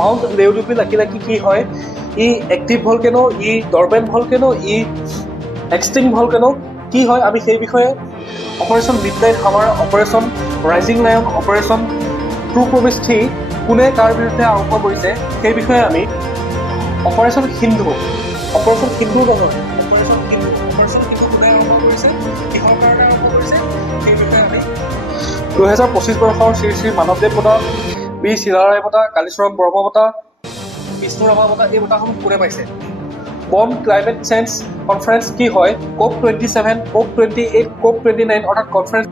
Mount লেউডুপি লাকি কি হয়, ই এক্টিভ ভলকেনো, ই ডৰমেণ্ট ভলকেনো, ই এক্সটিং ভলকেনো কি হয়, আমি সেই বিষয়ে operation midnight hammer, operation rising lion, operation true promise 3 কোনে কাৰ বিৰুদ্ধে আৰম্ভ কৰিছে সেই বিষয়ে আমি অপাৰেশ্যন সিন্ধু নহয়, অপাৰেশ্যন সিন্ধু কোনে আৰম্ভ কৰিছে, কিহৰ কাৰণে আৰম্ভ কৰিছে সেই বিষয়ে আমি 2025 বৰ্ষৰ শ্ৰী শ্ৰী মানৱদেৱ বঁটা, বি চিলাৰায় বঁটা, কালীচৰণ ব্ৰহ্ম বঁটা, বিষ্ণু ৰাভা বঁটা, এই বঁটাসমূহ কোনে পাইছে। বন ক্লাইমেট চেঞ্জ কনফাৰেন্স কি হয়, COP 27, COP 28, COP 29 অৰ্থাৎ কনফাৰেন্স।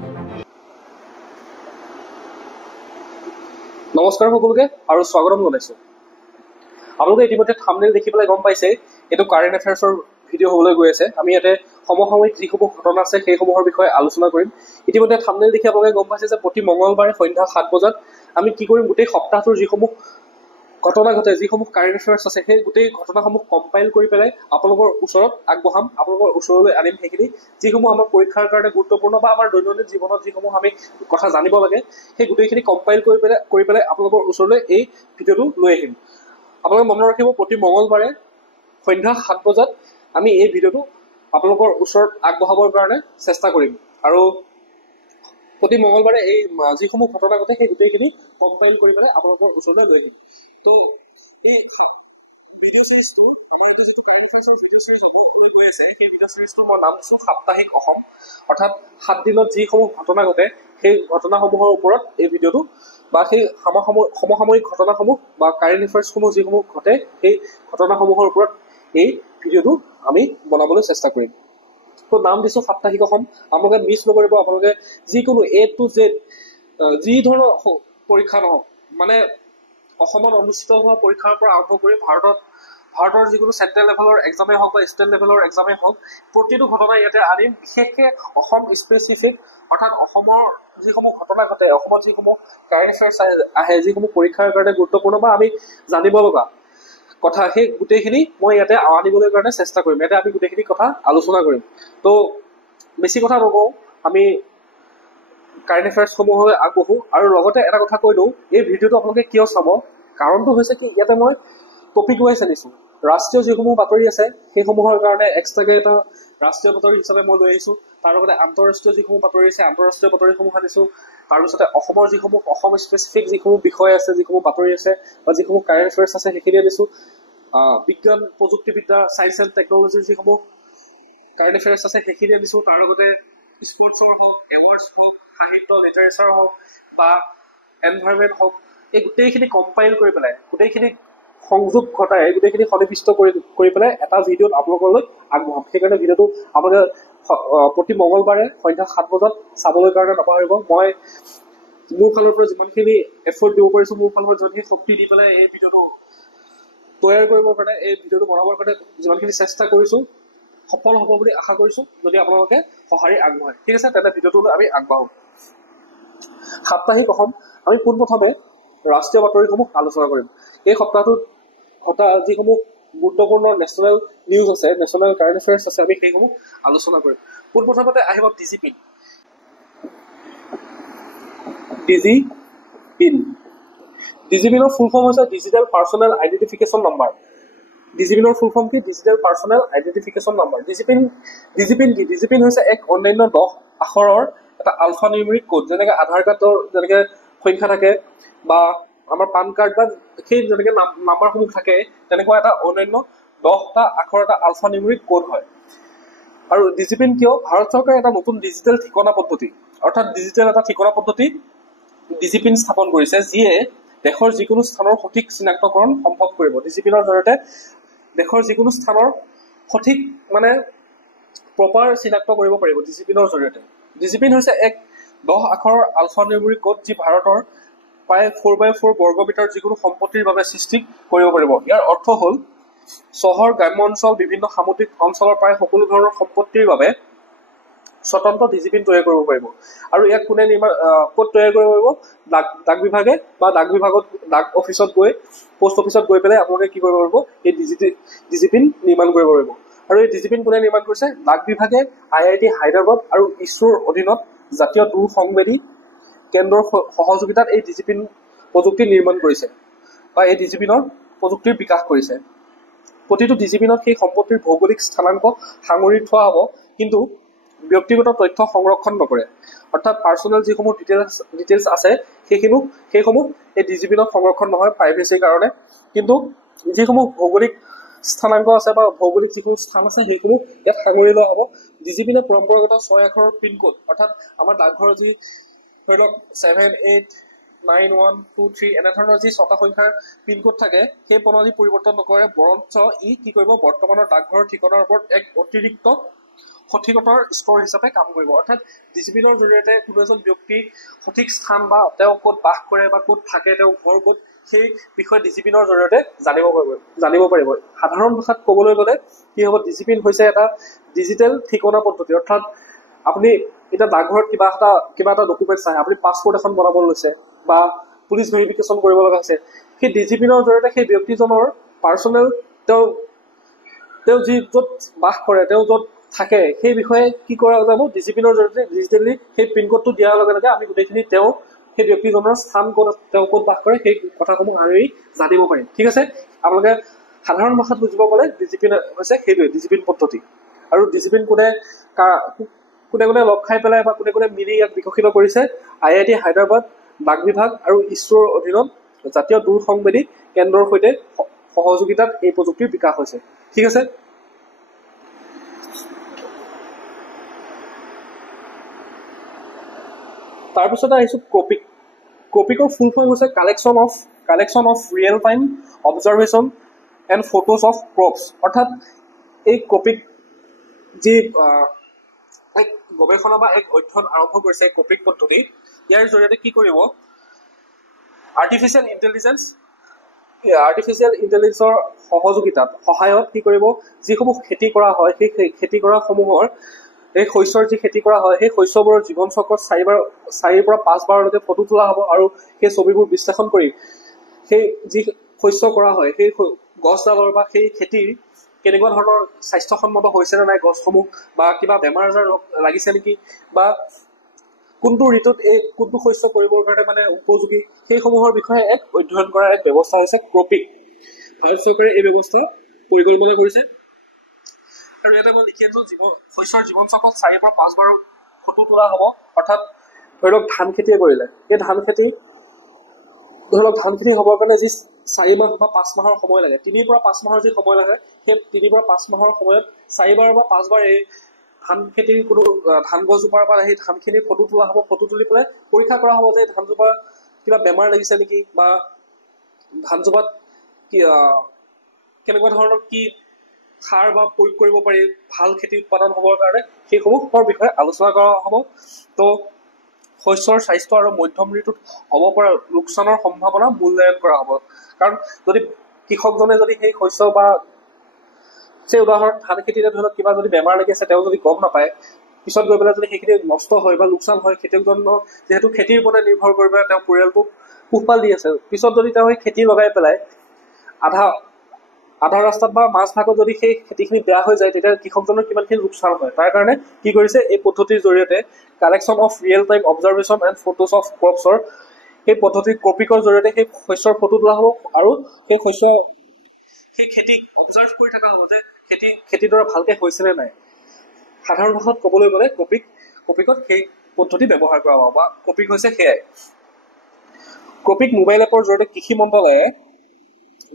নমস্কাৰ সকলোকে আৰু স্বাগতম জনাইছো। আপোনালোকে ইতিমধ্যে থাম্বনেইল দেখি পেলাই গম পাইছে এইটো কাৰেণ্ট এফেয়াৰ্ছৰ ভিডিঅ' হ'বলৈ গৈ আছে। আমি ইয়াতে সমসাময়িক যিসমূহ ঘটনা আছে সেইসমূহৰ বিষয়ে আলোচনা কৰিম। ইতিমধ্যে থাম্বনেইল দেখি আপোনালোকে গম পাইছে যে প্ৰতি মঙলবাৰে সন্ধ্যা 7 বজাত আমি কি কৰিম, গোটেই সপ্তাহটোৰ যিসমূহ ঘটনা ঘটে, যিসমূহ কাৰেণ্ট এফেয়াৰ্ছ আছে সেই গোটেই ঘটনাসমূহ কম্পাইল কৰি পেলাই আপোনালোকৰ ওচৰত আগবঢ়াম, আপোনালোকৰ ওচৰলৈ আনিম সেইখিনি, যিসমূহ আমাৰ পৰীক্ষাৰ কাৰণে গুৰুত্বপূৰ্ণ বা আমাৰ দৈনন্দিন জীৱনত যিসমূহ আমি কথা জানিব লাগে সেই গোটেইখিনি কম্পাইল কৰি পেলাই আপোনালোকৰ ওচৰলৈ এই ভিডিঅ'টো লৈ আহিম। আপোনালোকে মনত ৰাখিব, প্ৰতি মঙলবাৰে সন্ধ্যা 7 বজাত আমি এই ভিডিঅ'টো আপোনালোকৰ ওচৰত আগবঢ়াবৰ কাৰণে চেষ্টা কৰিম আৰু প্ৰতি মঙলবাৰে এই যিসমূহ ঘটনা ঘটে সেই গোটেইখিনি কম্পাইল কৰি পেলাই আপোনালোকৰ ওচৰলৈ লৈ আহিম। তো এই ভিডিঅ' চিৰিজটো আমাৰ এইটো যিটো কাৰেণ্ট এফেয়াৰ্ছৰ ভিডিঅ' চিৰিজ হ'বলৈ গৈ আছে, সেই ভিডিঅ' চিৰিজটো মই নাম দিছোঁ সাপ্তাহিক অসম, অৰ্থাৎ 7 দিনত যিসমূহ ঘটনা ঘটে সেই ঘটনাসমূহৰ ওপৰত এই ভিডিঅ'টো বা সেই সমসাময়িক ঘটনাসমূহ বা কাৰেণ্ট এফেয়াৰ্ছসমূহ যিসমূহ ঘটে সেই ঘটনাসমূহৰ ওপৰত এই ভিডিঅ'টো আমি বনাবলৈ চেষ্টা কৰিম। তো নাম দিছোঁ সাপ্তাহিক অসম। আপোনালোকে মিছ নকৰিব, আপোনালোকে যিকোনো A to Z যি ধৰণৰ পৰীক্ষা নহওক, মানে অসমত অনুষ্ঠিত হোৱা পৰীক্ষাৰ পৰা আৰম্ভ কৰি ভাৰতৰ যিকোনো চেণ্ট্ৰেল লেভেলৰ এক্সামেই হওক বা ষ্টেট লেভেলৰ এক্সামেই হওক, প্ৰতিটো ঘটনা ইয়াতে আনিম। বিশেষকৈ অসম স্পেচিফিক, অৰ্থাৎ অসমৰ যিসমূহ ঘটনা ঘটে, অসমত যিসমূহ কাৰেণ্ট এফেয়াৰ্ছ আহে, যিসমূহ পৰীক্ষাৰ কাৰণে গুৰুত্বপূৰ্ণ বা আমি জানিব লগা কথা, সেই গোটেইখিনি মই ইয়াতে আনিবলৈ কাৰণে চেষ্টা কৰিম। ইয়াতে আমি গোটেইখিনি কথা আলোচনা কৰিম। তো বেছি কথা নকওঁ, আমি কাৰেণ্ট এফেয়াৰ্ছসমূহলৈ আগবঢ়ো। আৰু লগতে এটা কথা কৈ দিওঁ, এই ভিডিঅ'টো আপোনালোকে কিয় চাব, কাৰণটো হৈছে কি, ইয়াতে মই টপিক ৱাইজ আনিছোঁ। ৰাষ্ট্ৰীয় যিসমূহ বাতৰি আছে সেইসমূহৰ কাৰণে এক্সট্ৰাকৈ এটা ৰাষ্ট্ৰীয় বাতৰি হিচাপে মই লৈ আহিছোঁ। তাৰ লগতে আন্তঃৰাষ্ট্ৰীয় যিসমূহ বাতৰি আছে আন্তঃৰাষ্ট্ৰীয় বাতৰিসমূহ আনিছোঁ। তাৰপিছতে অসমৰ যিসমূহ অসম স্পেচিফিক যিসমূহ বিষয় আছে, যিসমূহ বাতৰি আছে বা যিসমূহ কাৰেণ্ট এফেয়াৰ্ছ আছে সেইখিনি আনিছোঁ। বিজ্ঞান প্ৰযুক্তিবিদ্যা, ছায়েন্স এণ্ড টেকনলজিৰ যিসমূহ কাৰেণ্ট এফেয়াৰ্ছ আছে সেইখিনি আনিছোঁ। তাৰ লগতে স্পৰ্টছৰ হওক, এৱাৰ্ডছ হওক, সাহিত্য লিটাৰেচাৰ হওক বা এনভাইৰনমেণ্ট হওক, এই গোটেইখিনি কম্পাইল কৰি পেলাই, গোটেইখিনি সংযোগ ঘটাই, গোটেইখিনি সন্নিৱিষ্ট কৰি পেলাই এটা ভিডিঅ'ত আপোনালোকলৈ আগবঢ়াম। সেইকাৰণে ভিডিঅ'টো আপোনালোকে প্ৰতি মঙলবাৰে সন্ধ্যা 7 বজাত চাবলৈ কাৰণে নাপাহৰিব। মই মোৰ ফালৰ পৰা যিমানখিনি এফৰ্ট দিব পাৰিছোঁ, মোৰ ফালৰ পৰা যিমানখিনি শক্তি দি পেলাই এই ভিডিঅ'টো তৈয়াৰ কৰিবৰ কাৰণে, এই ভিডিঅ'টো বনাবৰ কাৰণে যিমানখিনি চেষ্টা কৰিছোঁ, সফল হ'ব বুলি আশা কৰিছোঁ, যদি আপোনালোকে সঁহাৰি আগবঢ়ায়। ঠিক আছে, তেন্তে ভিডিঅ'টোলৈ আমি আগবাঢ়ো। সাপ্তাহিক অসম, আমি পোনপ্ৰথমে ৰাষ্ট্ৰীয় বাতৰিসমূহ আলোচনা কৰিম। এই সপ্তাহটোত ঘটা যিসমূহ গুৰুত্বপূৰ্ণ নেশ্যনেল নিউজ আছে, নেশ্যনেল কাৰেণ্ট এফেয়াৰ্ছ আছে, আমি সেইসমূহ আলোচনা কৰিম। পোনপ্ৰথমতে আহিব ডিজিপিন। ডিজিপিনৰ ফুল ফৰ্ম হৈছে ডিজিটেল পাৰ্চনেল আইডেণ্টিফিকেশ্যন নাম্বাৰ। ডিজিপিনৰ ফুল ফৰ্ম কি? Digital personal identification number. DIGIPIN হৈছে এক অন্যান্য 10 আখৰৰ এটা আলফা নিউমেৰিক কোড। যেনেকৈ আধাৰ কাৰ্ডৰ যেনেকৈ সংখ্যা থাকে বা আমাৰ পান কাৰ্ড বা সেই যেনেকৈ নাম্বাৰসমূহ থাকে, তেনেকুৱা এটা অন্যান্য 10টা আখৰৰ এটা আলফা নিউমেৰিক কোড হয়। আৰু ডিজিপিন কিয়? ভাৰত চৰকাৰে এটা নতুন ডিজিটেল ঠিকনা পদ্ধতি, অৰ্থাৎ ডিজিটেল এটা ঠিকনা পদ্ধতি ডিজিপিন স্থাপন কৰিছে, যিয়ে দেশৰ যিকোনো স্থানৰ সঠিক চিনাক্তকৰণ সম্ভৱ কৰিব। ডিজিপিনৰ জৰিয়তে দেশৰ যিকোনো স্থানৰ সঠিক মানে প্ৰপাৰ চিনাক্ত কৰিব পাৰিব ডিজিপিনৰ জৰিয়তে। ডিজিপিন হৈছে এক 10 আখৰৰ আলফা নিউমেৰিক কোড, যি ভাৰতৰ প্ৰায় 4x4 বৰ্গমিটাৰ যিকোনো সম্পত্তিৰ বাবে সৃষ্টি কৰিব পাৰিব। ইয়াৰ অৰ্থ হ'ল চহৰ, গ্ৰাম্য অঞ্চল, বিভিন্ন সামুদ্ৰিক অঞ্চলৰ প্ৰায় সকলো ধৰণৰ সম্পত্তিৰ বাবে স্বতন্ত্ৰ ডিজিপিন তৈয়াৰ কৰিব পাৰিব। আৰু ইয়াক কোনে ক'ত তৈয়াৰ কৰিব পাৰিব? ডাক বিভাগে বা ডাক অফিচত গৈ, পোষ্ট অফিচত গৈ পেলাই আপোনালোকে কি কৰিব পাৰিব? এই ডিজিপিন নিৰ্মাণ কৰিব পাৰিব। আৰু এই ডিজিপিন কোনে নিৰ্মাণ কৰিছে? ডাক বিভাগে IIT হায়দৰাবাদ আৰু ইছৰোৰ অধীনত জাতীয় দূৰ সংবেদী কেন্দ্ৰৰ সহযোগিতাত এই ডিজিপিন প্ৰযুক্তি নিৰ্মাণ কৰিছে। বা এই ডিজিপিনৰ প্ৰযুক্তিৰ বিকাশ কৰিছে। প্ৰতিটো ডিজিপিনত সেই সম্পত্তিৰ ভৌগোলিক স্থানাংক সাঙুৰি থোৱা হ'ব, কিন্তু ব্যক্তিগত তথ্য সংৰক্ষণ নকৰে। অৰ্থাৎ পাৰ্চনেল যিসমূহ ডিটেইলছ আছে সেইসমূহ এই ডিজিপিনত সংৰক্ষণ নহয় প্ৰাইভেচিৰ কাৰণে, কিন্তু যিসমূহ ভৌগোলিক স্থানাংক আছে বা ভৌগোলিক যিসমূহ স্থান আছে সেইসমূহ ইয়াত সাঙুৰি লোৱা হ'ব। ডিজিপিনে পৰম্পৰাগত 6 আখৰৰ পিনক'ড, অৰ্থাৎ আমাৰ ডাকঘৰৰ যি ধৰি লওক 789123 এনেধৰণৰ যি 6টা সংখ্যাৰ পিনক'ড থাকে সেই প্ৰণালী পৰিৱৰ্তন নকৰে, বৰঞ্চ ই কি কৰিব, বৰ্তমানৰ ডাকঘৰৰ ঠিকনাৰ ওপৰত এক অতিৰিক্ত সঠিকতাৰ স্তৰ হিচাপে কাম কৰিব। অৰ্থাৎ ডিজিপিনৰ জৰিয়তে কোনো এজন ব্যক্তি সঠিক স্থান বা তেওঁ ক'ত বাস কৰে বা ক'ত থাকে, তেওঁ ঘৰ ক'ত, সেই বিষয়ে ডিজিপিনৰ জৰিয়তে জানিব পাৰিব। সাধাৰণ ভাষাত ক'বলৈ গ'লে কি হ'ব, ডিজিপিন হৈছে এটা ডিজিটেল ঠিকনা পদ্ধতি। অৰ্থাৎ আপুনি এতিয়া ডাকঘৰত কিবা এটা ডকুমেণ্ট চাই, আপুনি পাছপৰ্ট এখন বনাব লৈছে বা পুলিচ ভেৰিফিকেশ্যন কৰিব লগা হৈছে, সেই ডিজিপিনৰ জৰিয়তে সেই ব্যক্তিজনৰ পাৰ্চনেল তেওঁ য'ত বাস কৰে, তেওঁ য'ত থাকে সেই বিষয়ে কি কৰা যাব, ডিজিপিনৰ জৰিয়তে ডিজিটেলি সেই পিনক'ডটো দিয়াৰ লগে লগে আমি গোটেইখিনি সেই ব্যক্তিজনৰ স্থান ক'ত, তেওঁ ক'ত বাস কৰে সেই কথাসমূহ আমি জানিব পাৰিম। ঠিক আছে, আপোনালোকে সাধাৰণ ভাষাত বুজিব গ'লে ডিজিপিন হৈছে সেইটোৱে ডিজিপিন পদ্ধতি। আৰু ডিজিপিন কোনে লগ খাই পেলাই বা কোনে মিলি ইয়াক বিকশিত কৰিছে, IIT হায়দৰাবাদ, ডাক বিভাগ আৰু ইছৰোৰ অধীনত জাতীয় দূৰসংবেদী কেন্দ্ৰৰ সৈতে সহযোগিতাত এই প্ৰযুক্তিৰ বিকাশ হৈছে। ঠিক আছে, তাৰপিছতে আহিছো কপিক। কপিকৰ ফুল ফৰ্ম হৈছে collection of real time observation and photos of crops. অৰ্থাৎ এই কপিক যি এক গৱেষণা বা এক অধ্যয়ন আৰম্ভ কৰিছে এই কপিক পদ্ধতি, ইয়াৰ জৰিয়তে কি কৰিব, আৰ্টিফিচিয়েল ইণ্টেলিজেন্সৰ সহায়ত কি কৰিব, যিসমূহ খেতি কৰা হয় সেই খেতি কৰা সমূহৰ এই শস্যৰ যি খেতি কৰা হয় সেই শস্যবোৰৰ জীৱন চক্ৰত 4 পৰা 5 বাৰলৈকে ফটো তোলা হ'ব, আৰু সেই ছবিবোৰ বিশ্লেষণ কৰি সেই যি শস্য কৰা হয় সেই গছডালৰ বা সেই খেতিৰ কেনেকুৱা ধৰণৰ স্বাস্থ্যসন্মত হৈছে নে নাই গছসমূহ, বা কিবা বেমাৰ আজাৰ লাগিছে নেকি, বা কোনটো ঋতুত কোনটো শস্য কৰিবৰ কাৰণে মানে উপযোগী, সেইসমূহৰ বিষয়ে এক অধ্যয়ন কৰাৰ এক ব্যৱস্থা হৈছে ক্ৰপিক। ভাৰত চৰকাৰে এই ব্যৱস্থা পৰিকল্পনা কৰিছে। আৰু ইয়াতে মই লিখি আছো, শস্যৰ জীৱন চক্ৰত 4 পৰা 5 বাৰ ফটো তোলা হ'ব। অৰ্থাৎ ধৰি লওক ধান খেতিয়ে কৰিলে, এই ধান খেতি হ'বৰ কাৰণে যি 4 মাহ বা 5 মাহৰ সময় লাগে, 3 পৰা 5 মাহৰ যি সময় লাগে, সেই 3 পৰা 5 মাহৰ সময়ত 4 বাৰ বা 5 বাৰ এই ধান খেতিৰ কোনো ধান গছজোপাৰ পৰা সেই ধানখিনিৰ ফটো তোলা হ'ব। ফটো তুলি পেলাই পৰীক্ষা কৰা হ'ব যে ধানজোপা কিবা বেমাৰ লাগিছে নেকি, বা ধানজোপাত কেনেকুৱা ধৰণৰ কি সাৰ বা প্ৰয়োগ কৰিব পাৰি ভাল খেতি উৎপাদন হ'বৰ কাৰণে, সেইসমূহৰ বিষয়ে আলোচনা কৰা হ'ব। তো শস্যৰ স্বাস্থ্য আৰু মধ্যম ঋতুত হ'ব পৰা লোকচানৰ সম্ভাৱনা মূল্যায়ন কৰা হ'ব। কাৰণ যদি কৃষকজনে যদি সেই শস্য বা সেই উদাহৰণ ধান খেতিতে ধৰি লওক কিবা যদি বেমাৰ লাগি আছে, তেওঁ যদি গম নাপায়, পিছত গৈ পেলাই যদি সেইখিনি নষ্ট হয় বা লোকচান হয়, খেতিয়কজনৰ যিহেতু খেতিৰ ওপৰতে নিৰ্ভৰ কৰি পেলাই তেওঁ পৰিয়ালটোক পোহপাল দি আছে, পিছত যদি তেওঁ সেই খেতি লগাই পেলাই আধা ৰাস্তাত বা মাছ ভাগত যদি সেই খেতিখিনি বেয়া হৈ যায়, তেতিয়া কৃষকজনৰ কিমানখিনি লোকচান হয়। তাৰ কাৰণে কি কৰিছে, এই পদ্ধতিৰ জৰিয়তে collection of real time observation and photos of ক্ৰপছৰ সেই পদ্ধতিৰ কপিকৰ জৰিয়তে সেই শস্যৰ ফটো তোলা হ'ব, আৰু সেই খেতিক অবজাৰ্ভ কৰি থকা হ'ব যে খেতিডৰা ভালকে হৈছে নে নাই। সাধাৰণ ভাষাত ক'বলৈ গ'লে কপিকত সেই পদ্ধতি ব্যৱহাৰ কৰা হ'ব, বা কপিক হৈছে সেয়াই। কপিক মোবাইল এপৰ জৰিয়তে কৃষি মন্ত্ৰালয়ে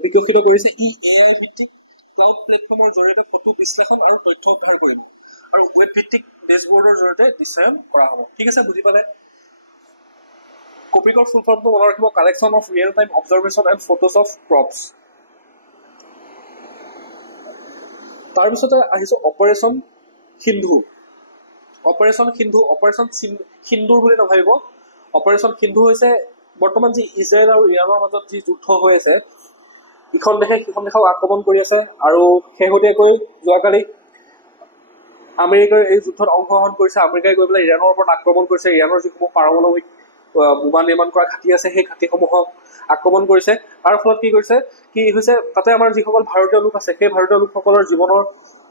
বিকশিত কৰিছে। ই AI ভিত্তিক ক্লাউড প্লেটফৰ্মৰ জৰিয়তে ফটো বিশ্লেষণ আৰু তথ্য উদ্ধাৰ কৰিব, আৰু ৱেব ভিত্তিক ডেছবৰ্ডৰ জৰিয়তে দৃশ্যায়ন কৰা হ'ব। ঠিক আছে, বুজি পালে? কপিকৰ ফুল ফৰ্মটো মনত ৰাখিব, collection of real time observation and photos of crops. তাৰপিছতে আহিছো অপাৰেশ্যন সিন্ধু। অপাৰেশ্যন সিন্দুৰ বুলি নাভাবিব। অপাৰেশ্যন সিন্ধু হৈছে বৰ্তমান যি ইজৰাইল আৰু ইৰাণৰ মাজত যি যুদ্ধ হৈ আছে, ইখন দেশে সিখন দেশক আক্ৰমণ কৰি আছে, আৰু শেহতীয়াকৈ যোৱাকালি আমেৰিকাৰ এই যুদ্ধত অংশগ্ৰহণ কৰিছে। আমেৰিকাই গৈ পেলাই ইৰাণৰ ওপৰত আক্ৰমণ কৰিছে। ইৰাণৰ যিসমূহ পাৰমাণৱিক বোমা নিৰ্মাণ কৰা ঘাটি আছে, সেই ঘাটিসমূহক আক্ৰমণ কৰিছে। তাৰ ফলত কি হৈছে, তাতে আমাৰ যিসকল ভাৰতীয় লোক আছে, সেই ভাৰতীয় লোকসকলৰ জীৱনৰ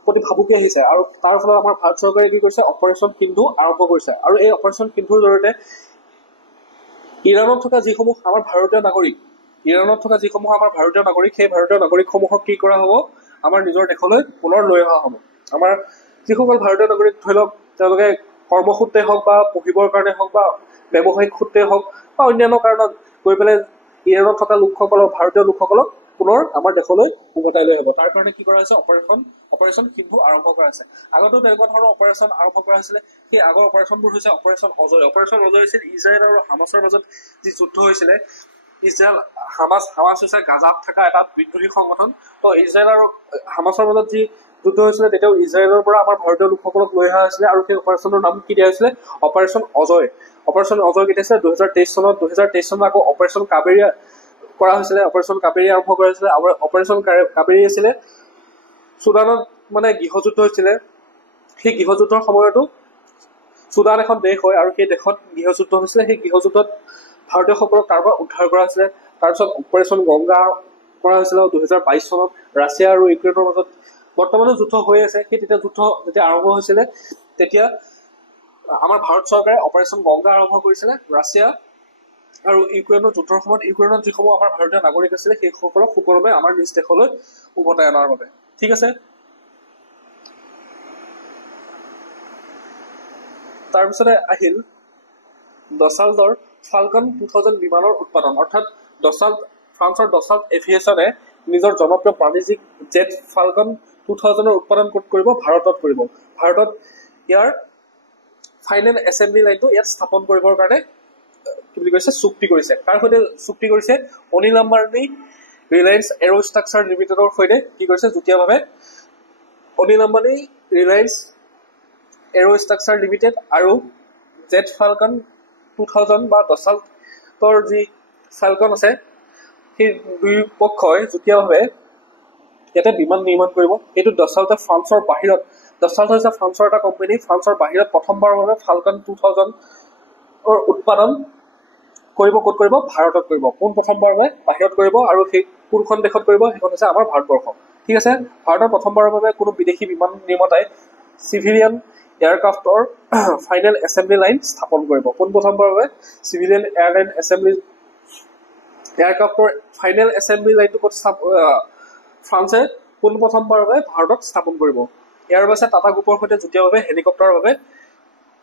প্ৰতি ভাবুকি আহিছে, আৰু তাৰ ফলত আমাৰ ভাৰত চৰকাৰে কি কৰিছে, অপাৰেশ্যন সিন্ধু আৰম্ভ কৰিছে। আৰু এই অপাৰেশ্যন সিন্ধুৰ জৰিয়তে ইৰাণত থকা যিসমূহ আমাৰ ভাৰতীয় নাগৰিক, ইৰাণত থকা যিসমূহ আমাৰ ভাৰতীয় নাগৰিক, সেই ভাৰতীয় নাগৰিকসমূহক কি কৰা হ'ব, আমাৰ নিজৰ দেশলৈ পুনৰ লৈ অহা হ'ব। আমাৰ যিসকল ভাৰতীয় নাগৰিক ধৰি লওক তেওঁলোকে কৰ্মসূত্ৰে হওক বা পঢ়িবৰ কাৰণে হওক বা ব্যৱসায়িক সূত্ৰে হওক বা অন্যান্য কাৰণত গৈ পেলাই ইৰাণত থকা লোকসকলক, ভাৰতীয় লোকসকলক পুনৰ আমাৰ দেশলৈ উভতাই লৈ আহিব। তাৰ কাৰণে কি কৰা হৈছে, অপাৰেশ্যন সিন্ধু আৰম্ভ কৰা হৈছে। আগতেও তেনেকুৱা ধৰণৰ অপাৰেশ্যন আৰম্ভ কৰা হৈছিলে। সেই আগৰ অপাৰেশ্যনবোৰ হৈছে অপাৰেশ্যন অজয়। অপাৰেশ্যন অজয় হৈছিল ইজৰাইল আৰু হামাছৰ মাজত যি যুদ্ধ হৈছিলে। ইজৰাইল হামাছ হৈছে গাজাত থকা এটা বিদ্ৰোহী সংগঠন। তো ইজৰাইল আৰু হামাছৰ মাজত যি যুদ্ধ হৈছিলে তেতিয়াও ইজৰাইলৰ পৰা আমাৰ ভাৰতীয় লোকসকলক লৈ অহা হৈছিলে আৰু সেই অপাৰেশ্যনৰ নাম কি দিয়া হৈছিলে, অপাৰেশ্যন অজয়। অপাৰেশ্যন অজয় কেতিয়া আছিলে, 2023 চনত। 2023 চনত আকৌ অপাৰেশ্যন কাবেৰী কৰা হৈছিলে। অপাৰেশ্যন কাবেৰী আৰম্ভ কৰা হৈছিলে। অপাৰেশ্যন কাবেৰী আছিলে চুডানত মানে গৃহযুদ্ধ হৈছিলে। সেই গৃহযুদ্ধৰ সময়তো চুডান এখন দেশ হয় আৰু সেই দেশত গৃহযুদ্ধ হৈছিলে। সেই গৃহযুদ্ধত ভাৰতীয়সকলক তাৰ পৰা উদ্ধাৰ কৰা হৈছিলে। তাৰপিছত অপাৰেশ্যন গংগা কৰা হৈছিলে 2022 চনত ৰাছিয়া আৰু ইউক্ৰেইনৰ মাজত বৰ্তমানো যুদ্ধ হৈ আছে। সেই তেতিয়া যুদ্ধ যেতিয়া আৰম্ভ হৈছিলে তেতিয়া আমাৰ ভাৰত চৰকাৰে অপাৰেশ্যন গংগা আৰম্ভ কৰিছিলে। ৰাছিয়া আৰু ইউক্ৰেইনৰ যুদ্ধৰ সময়ত ইউক্ৰেইনত যিসমূহ আমাৰ ভাৰতীয় নাগৰিক আছিলে সেইসকলক সুকলমে আমাৰ নিজ দেশলৈ উভতাই অনাৰ বাবে। ঠিক আছে। তাৰপিছতে আহিল দছাল্টৰ ফালকন 2000 বিমানৰ উৎপাদন, অৰ্থাৎ ফ্ৰান্সৰ দছাল্ট এভিয়েশ্যনে নিজৰ জনপ্ৰিয় বাণিজ্যিক জেট ফালকন 2000ৰ উৎপাদন ক'ত কৰিব, ভাৰতত কৰিব। ভাৰতত ইয়াৰ ফাইনেল এছেম্বলি লাইনটো ইয়াত স্থাপন কৰিবৰ কাৰণে কি বুলি কৈছে, চুক্তি কৰিছে। কাৰ সৈতে চুক্তি কৰিছে, অনিল আম্বানী ৰিলায়েন্স এৰোষ্ট্ৰাকচাৰ লিমিটেডৰ সৈতে কি কৰিছে যুটীয়াভাৱে। অনিল আম্বানী ৰিলায়েন্স এৰোষ্ট্ৰাকচাৰ লিমিটেড আৰু জেট ফালকন 2000 বা দছাল্টৰ যি ফালকন আছে সেই দুই পক্ষই যুটীয়াভাৱে ইয়াতে বিমান নিৰ্মাণ কৰিব। এইটো দছাল্টে ফ্ৰান্সৰ বাহিৰত, দছাল্ট হৈছে ফ্ৰান্সৰ এটা কোম্পানী, ফ্ৰান্সৰ বাহিৰত প্ৰথমবাৰৰ বাবে ফালকন 2000ৰ উৎপাদন কৰিব। ক'ত কৰিব, ভাৰতত কৰিব। কোন প্ৰথমবাৰৰ বাবে বাহিৰত কৰিব আৰু সেই কোনখন দেশত কৰিব, সেইখন হৈছে আমাৰ ভাৰতবৰ্ষ। ঠিক আছে। ভাৰতৰ প্ৰথমবাৰৰ বাবে কোনো বিদেশী বিমান নিৰ্মাতাই চিভিলিয়ান এয়াৰক্ৰাফ্টৰ ফাইনেল এছেম্বলি লাইন স্থাপন কৰিব। কোন প্ৰথমবাৰৰ বাবে, চিভিলিয়ান এয়াৰক্ৰাফ্টৰ ফাইনেল এছেম্বলি লাইনটো ক'ত ফ্ৰান্সে পোন প্ৰথমবাৰৰ বাবে ভাৰতত স্থাপন কৰিব। ইয়াৰ পাছে টাটা গ্ৰুপৰ সৈতে যুটীয়াভাৱে হেলিকপ্টাৰৰ বাবে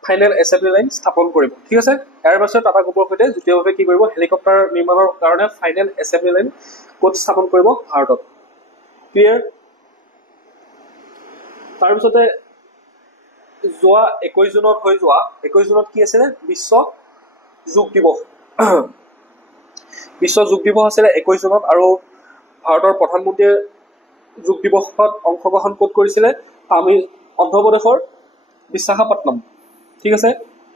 ফাইনেল এছেম্বলি লাইন স্থাপন কৰিব। ঠিক আছে। ইয়াৰ পাছত টাটা গ্ৰুপৰ সৈতে যুটীয়াভাৱে কি কৰিব, হেলিকপ্টাৰ নিৰ্মাণৰ কাৰণে ফাইনেল এছেম্বলি লাইন ক'ত স্থাপন কৰিব, ভাৰতত। ক্লিয়াৰ। তাৰপিছতে যোৱা 21 জুনত কি আছিলে, বিশ্ব যোগ দিৱস। বিশ্ব যোগ দিৱস আছিলে 21 জুনত আৰু ভাৰতৰ প্ৰধানমন্ত্ৰীয়ে যোগ দিৱসত অংশগ্ৰহণ ক'ত কৰিছিলে, অন্ধ্ৰপ্ৰদেশৰ বিশাখাপট্টনম। ঠিক আছে।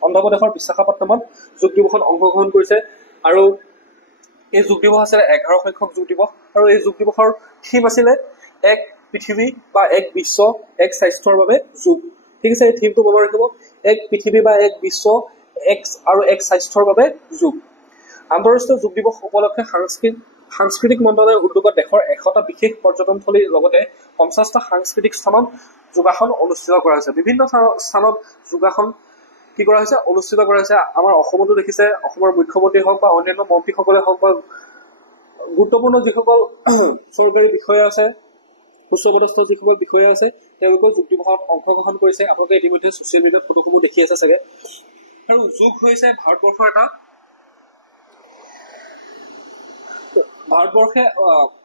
অন্ধ্ৰপ্ৰদেশৰ বিশাখাপট্টনমত যোগ দিৱসত অংশগ্ৰহণ কৰিছে আৰু এই যোগ দিৱস আছিলে 11 সংখ্যক যোগ দিৱস আৰু এই যোগ দিৱসৰ থিম আছিলে এক পৃথিৱী বা এক বিশ্ব এক স্বাস্থ্যৰ বাবে যোগ। ঠিক আছে। এই থিমটো মনত ৰাখিব, এক পৃথিৱী বা এক বিশ্ব এক স্বাস্থ্যৰ বাবে যোগ। আন্তঃৰাষ্ট্ৰীয় যোগ দিৱস উপলক্ষে সাংস্কৃতিক মন্ত্ৰালয়ৰ উদ্যোগত দেশৰ 100টা বিশেষ পৰ্যটনথলীৰ লগতে 50টা সাংস্কৃতিক স্থানত যোগাসন অনুষ্ঠিত কৰা হৈছে। বিভিন্ন স্থানত যোগাসন কি কৰা হৈছে, অনুষ্ঠিত কৰা হৈছে। আমাৰ অসমতো দেখিছে, অসমৰ মুখ্যমন্ত্ৰী হওক বা অন্যান্য মন্ত্ৰীসকলে হওক বা গুৰুত্বপূৰ্ণ যিসকল চৰকাৰী বিষয়া আছে, উচ্চপদস্থ যিসকল বিষয়া আছে, তেওঁলোকেও যোগ দিৱসত অংশগ্ৰহণ কৰিছে। আপোনালোকে ইতিমধ্যে ছচিয়েল মিডিয়াত ফটোসমূহ দেখি আছে চাগে। আৰু যোগ হৈছে ভাৰতবৰ্ষে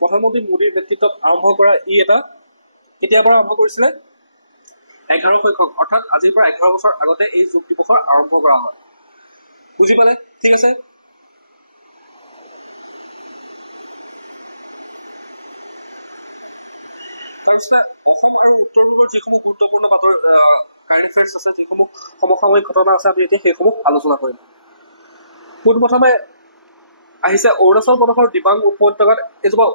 প্ৰধানমন্ত্ৰী মোদীৰ নেতৃত্বত আৰম্ভ কৰা এটা কেতিয়াৰ পৰা আৰম্ভ কৰিছিলে, 11 সংখ্যক, অৰ্থাৎ আজিৰ পৰা 11 বছৰ আগতে এই যোগ দিৱসৰ আৰম্ভ কৰা হয়। বুজি পালে? ঠিক আছে। তাৰপিছতে অসম আৰু উত্তৰ পূবৰ যিসমূহ গুৰুত্বপূৰ্ণ কাৰেণ্ট এফেয়াৰ্ছ আছে, যিসমূহ সমসাময়িক ঘটনা আছে, আমি এতিয়া সেইসমূহ আলোচনা কৰিম। পোনপ্ৰথমে আহিছে অৰুণাচল প্ৰদেশৰ দিবাং উপত্যকাত এজোপা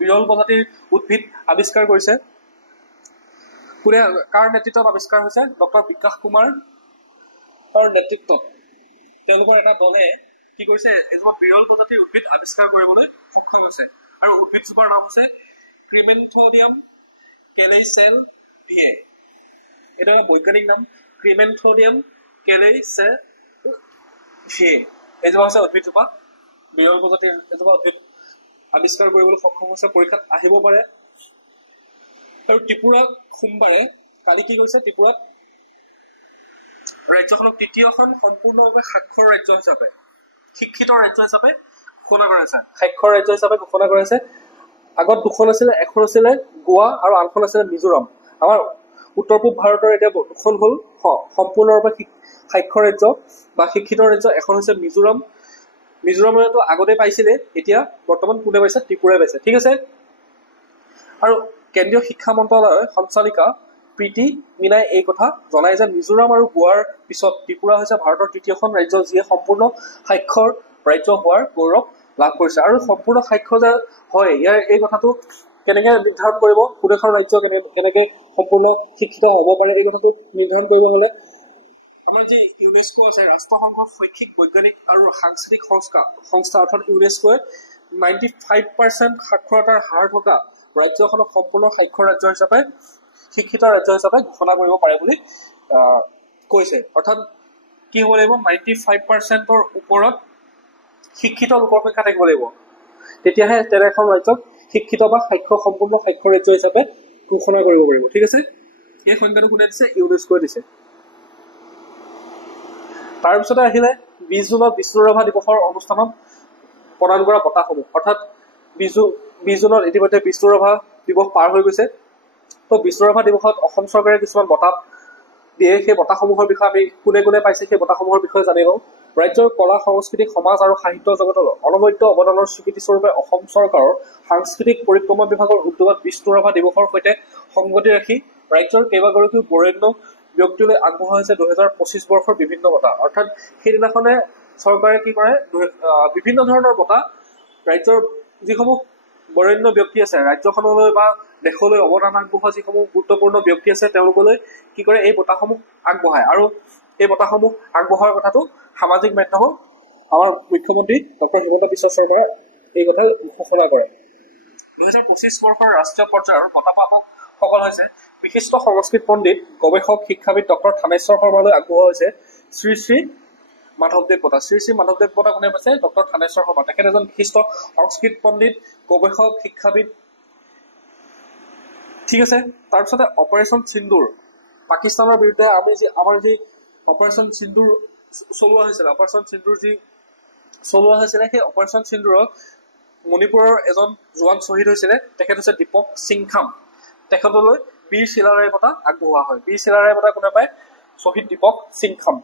বিৰল প্ৰজাতিৰ উদ্ভিদ আৱিষ্কাৰ কৰিছে। কাৰ নেতৃত্বত আৱিষ্কাৰ হৈছে, ডক্টৰ বিকাশ কুমাৰৰ নেতৃত্বত তেওঁলোকৰ এটা দলে কি কৰিছে, এজোপা বিৰল প্ৰজাতিৰ উদ্ভিদ আৱিষ্কাৰ কৰিবলৈ সক্ষম হৈছে আৰু উদ্ভিদজোপাৰ নাম হৈছে ক্ৰিমেন্থোডিয়াম কেলেইচেলভিয়ে। এটা বৈজ্ঞানিক নাম, ক্ৰিমেন্থোডিয়াম কেলেইচেলভিয়ে। এইজোপা হৈছে উদ্ভিদজোপা, বিৰল প্ৰজাতিৰ এজোপা উদ্ভিদ আৱিষ্কাৰ কৰিবলৈ সক্ষম হৈছে, পৰীক্ষাত আহিব পাৰে। আৰু ত্ৰিপুৰা সোমবাৰে কালি কি কৰিছে, ত্ৰিপুৰাত ৰাজ্যখনক তৃতীয়খন সম্পূৰ্ণভাৱে সাক্ষৰ ৰাজ্য হিচাপে, শিক্ষিত ৰাজ্য হিচাপে ঘোষণা কৰাইছে, সাক্ষৰ ৰাজ্য হিচাপে ঘোষণা কৰাইছে। আগত দুখন আছিলে, এখন আছিলে গোৱা আৰু আনখন আছিলে মিজোৰাম। আমাৰ উত্তৰ পূব ভাৰতৰ এতিয়া দুখন হ'ল সম্পূৰ্ণৰূপে সাক্ষৰ ৰাজ্য বা শিক্ষিত ৰাজ্য। এখন হৈছে মিজোৰাম। মিজোৰামতো আগতে পাইছিলে, এতিয়া বৰ্তমান কোনে পাইছে, ত্ৰিপুৰাই পাইছে। ঠিক আছে। আৰু কেন্দ্ৰীয় শিক্ষা মন্ত্ৰালয়ৰ সঞ্চালিকা প্ৰীতি মীনাই এই কথা জনায় যে মিজোৰাম আৰু গোৱাৰ পিছত ত্ৰিপুৰা হৈছে ভাৰতৰ তৃতীয়খন ৰাজ্য যিয়ে সম্পূৰ্ণ সাক্ষৰ ৰাজ্য হোৱাৰ গৌৰৱ লাভ কৰিছে। আৰু সম্পূৰ্ণ সাক্ষৰ যে হয়, ইয়াৰ এই কথাটো কেনেকে নিৰ্ধাৰণ কৰিব, কোনো এখন ৰাজ্য কেনেকে সম্পূৰ্ণ শিক্ষিত হ'ব পাৰে, এই কথাটো নিৰ্ধাৰণ কৰিব হলে আমাৰ যি ইউনেস্কো আছে, ৰাষ্ট্ৰসংঘৰ শৈক্ষিক, বৈজ্ঞানিক আৰু সাংস্কৃতিক সংস্থা অৰ্থাৎ ইউনেস্কোৱে 95% সাক্ষৰতাৰ হাৰ থকা ৰাজ্যখনক সম্পূৰ্ণ সাক্ষৰ ৰাজ্য হিচাপে, শিক্ষিত ৰাজ্য হিচাপে ঘোষণা কৰিব পাৰে বুলি কৈছে। অৰ্থাৎ কি হ'ব লাগিব, 95%ৰ ওপৰত শিক্ষিত লোকৰ সংখ্যা থাকিব লাগিব, তেতিয়াহে তেনে এখন ৰাজ্যক শিক্ষিত বা সম্পূৰ্ণ সাক্ষৰ ৰাজ্য হিচাপে ঘোষণা কৰিব পাৰিব। ঠিক আছে। এই সংখ্যাটো কোনে দিছে, ইউনেস্কোৱে দিছে। তাৰপিছতে আহিলে 20 জুনত বিষ্ণু ৰাভা দিৱসৰ অনুষ্ঠানত প্ৰদান কৰা বঁটাসমূহ। অৰ্থাৎ 20 জুনত ইতিমধ্যে বিষ্ণু ৰাভা দিৱস পাৰ হৈ গৈছে। তো বিষ্ণু ৰাভা দিৱসত অসম চৰকাৰে কিছুমান বঁটা দিয়ে। সেই বঁটাসমূহৰ বিষয়ে আমি কোনে কোনে পাইছে সেই বঁটাসমূহৰ বিষয়ে জানি লওঁ। ৰাজ্যৰ কলা সংস্কৃতি সমাজ আৰু সাহিত্য জগতৰ অনবদ্য অৱদানৰ স্বীকৃতিস্বৰূপে অসম চৰকাৰৰ সাংস্কৃতিক পৰিক্ৰমা বিভাগৰ উদ্যোগত বিষ্ণু ৰাভা দিৱসৰ সৈতে সংগতি ৰাখি ৰাজ্যৰ কেইবাগৰাকীও বৰেণ্য ব্যক্তিলৈ আগবঢ়োৱা হৈছে 2025 বৰ্ষৰ বিভিন্ন বঁটা। অৰ্থাৎ সেইদিনাখনে চৰকাৰে কি কৰে, বিভিন্ন ধৰণৰ বঁটা ৰাজ্যৰ যিসমূহ বৰেণ্য ব্যক্তি আছে, ৰাজ্যখনলৈ বা দেশলৈ অৱদান আগবঢ়োৱা যিসমূহ গুৰুত্বপূৰ্ণ ব্যক্তি আছে, তেওঁলোকলৈ কি কৰে, এই বঁটাসমূহ আগবঢ়ায়। আৰু এই বঁটাসমূহ আগবঢ়োৱাৰ কথাটো সামাজিক মাধ্যমত আমাৰ মুখ্যমন্ত্ৰী ডক্টৰ হিমন্ত বিশ্ব শৰ্মাই এই কথা ঘোষণা কৰে। 2025 বৰ্ষৰ ৰাষ্ট্ৰীয় পৰ্যায়ৰ বঁটা প্ৰাপকসকল হৈছে বিশিষ্ট সংস্কৃত পণ্ডিত, গৱেষক, শিক্ষাবিদ ডক্টৰ থানেশ্বৰ শৰ্মালৈ আগবঢ়োৱা হৈছে শ্ৰী শ্ৰী মাধৱদেৱ বঁটা। শ্ৰী শ্ৰী মাধৱদেৱ বঁটা কোনে পাইছে, ডক্টৰ থানেশ্বৰ শৰ্মা। তেখেত এজন বিশিষ্ট সংস্কৃত পণ্ডিত, গৱেষক, শিক্ষাবিদ। ঠিক আছে। তাৰপিছতে অপাৰেশ্যন সিন্দুৰ, পাকিস্তানৰ বিৰুদ্ধে আমাৰ যি অপাৰেশ্যন সিন্দুৰ চলোৱা হৈছিলে, অপাৰেশ্যন সিন্দুৰ যি চলোৱা হৈছিলে, সেই অপাৰেশ্যন সিন্দুৰত মণিপুৰৰ এজন জোৱান শ্বহীদ হৈছিলে, তেখেত হৈছে দীপক সিংখাম। তেখেতলৈ বীৰ চিলাৰায় বঁটা আগবঢ়োৱা হয়। বীৰ চিলাৰায় বঁটা কোনে পায়, শ্বহীদ দীপক সিংখাম।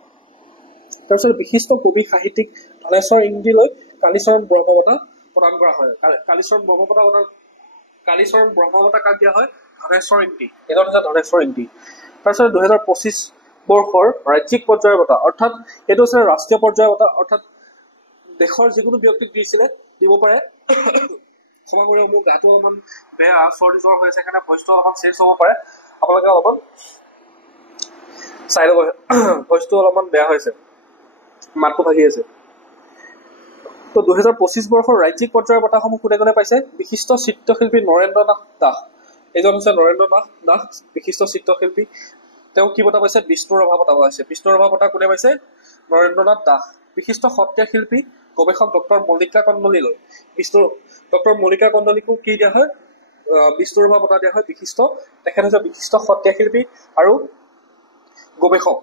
তাৰপিছত বিশিষ্ট কবি সাহিত্যিক ধনেশ্বৰ ইংগিলৈ কালীচৰণ ব্ৰহ্ম বঁটা প্ৰদান কৰা হয়। কালীচৰণ ব্ৰহ্ম বঁটা কাক দিয়া হয়, ধনেশ্বৰ ইংগি। এজন হৈছে ধনেশ্বৰ ইংগি। তাৰপিছত 2025 বৰ্ষৰ ৰাজ্যিক পৰ্যায়ৰ বঁটা, অৰ্থাৎ এইটো হৈছে ৰাষ্ট্ৰীয় পৰ্যায়ৰ বঁটা। অৰ্থাৎ দেশৰ যিকোনো ব্যক্তিক দিব পাৰে। ক্ষমা কৰিব, মোৰ গাটো অলপমান বেয়া, চৰ্দি জ্বৰ হৈ আছে, সেইকাৰণে ভইচটো অলপমান চেঞ্জ হ'ব পাৰে, আপোনালোকে অলপমান চাই ল'ব। ভইচটো অলপমান বেয়া হৈছে, মাতটো ভাগি আছে। তো 2025 বৰ্ষৰ ৰাজ্যিক পৰ্যায়ৰ বঁটাসমূহ কোনে কোনে পাইছে, বিশিষ্ট চিত্ৰশিল্পী নৰেন্দ্ৰ নাথ দাস। এজন হৈছে নৰেন্দ্ৰ নাথ দাস, বিশিষ্ট চিত্ৰশিল্পী। তেওঁ কি বঁটা পাইছে, বিষ্ণু ৰাভা বঁটা পাইছে। বিষ্ণু ৰাভা বঁটা কোনে পাইছে, নৰেন্দ্ৰ নাথ দাস। বিশিষ্ট সত্ৰীয়া শিল্পী, গৱেষক ডক্টৰ মল্লিকা কন্দলীলৈ ডক্টৰ মল্লিকা কন্দলীকো কি দিয়া হয়, বিষ্ণু ৰাভা বঁটা দিয়া হয়। তেখেত হৈছে বিশিষ্ট সত্ৰীয়া শিল্পী আৰু গৱেষক।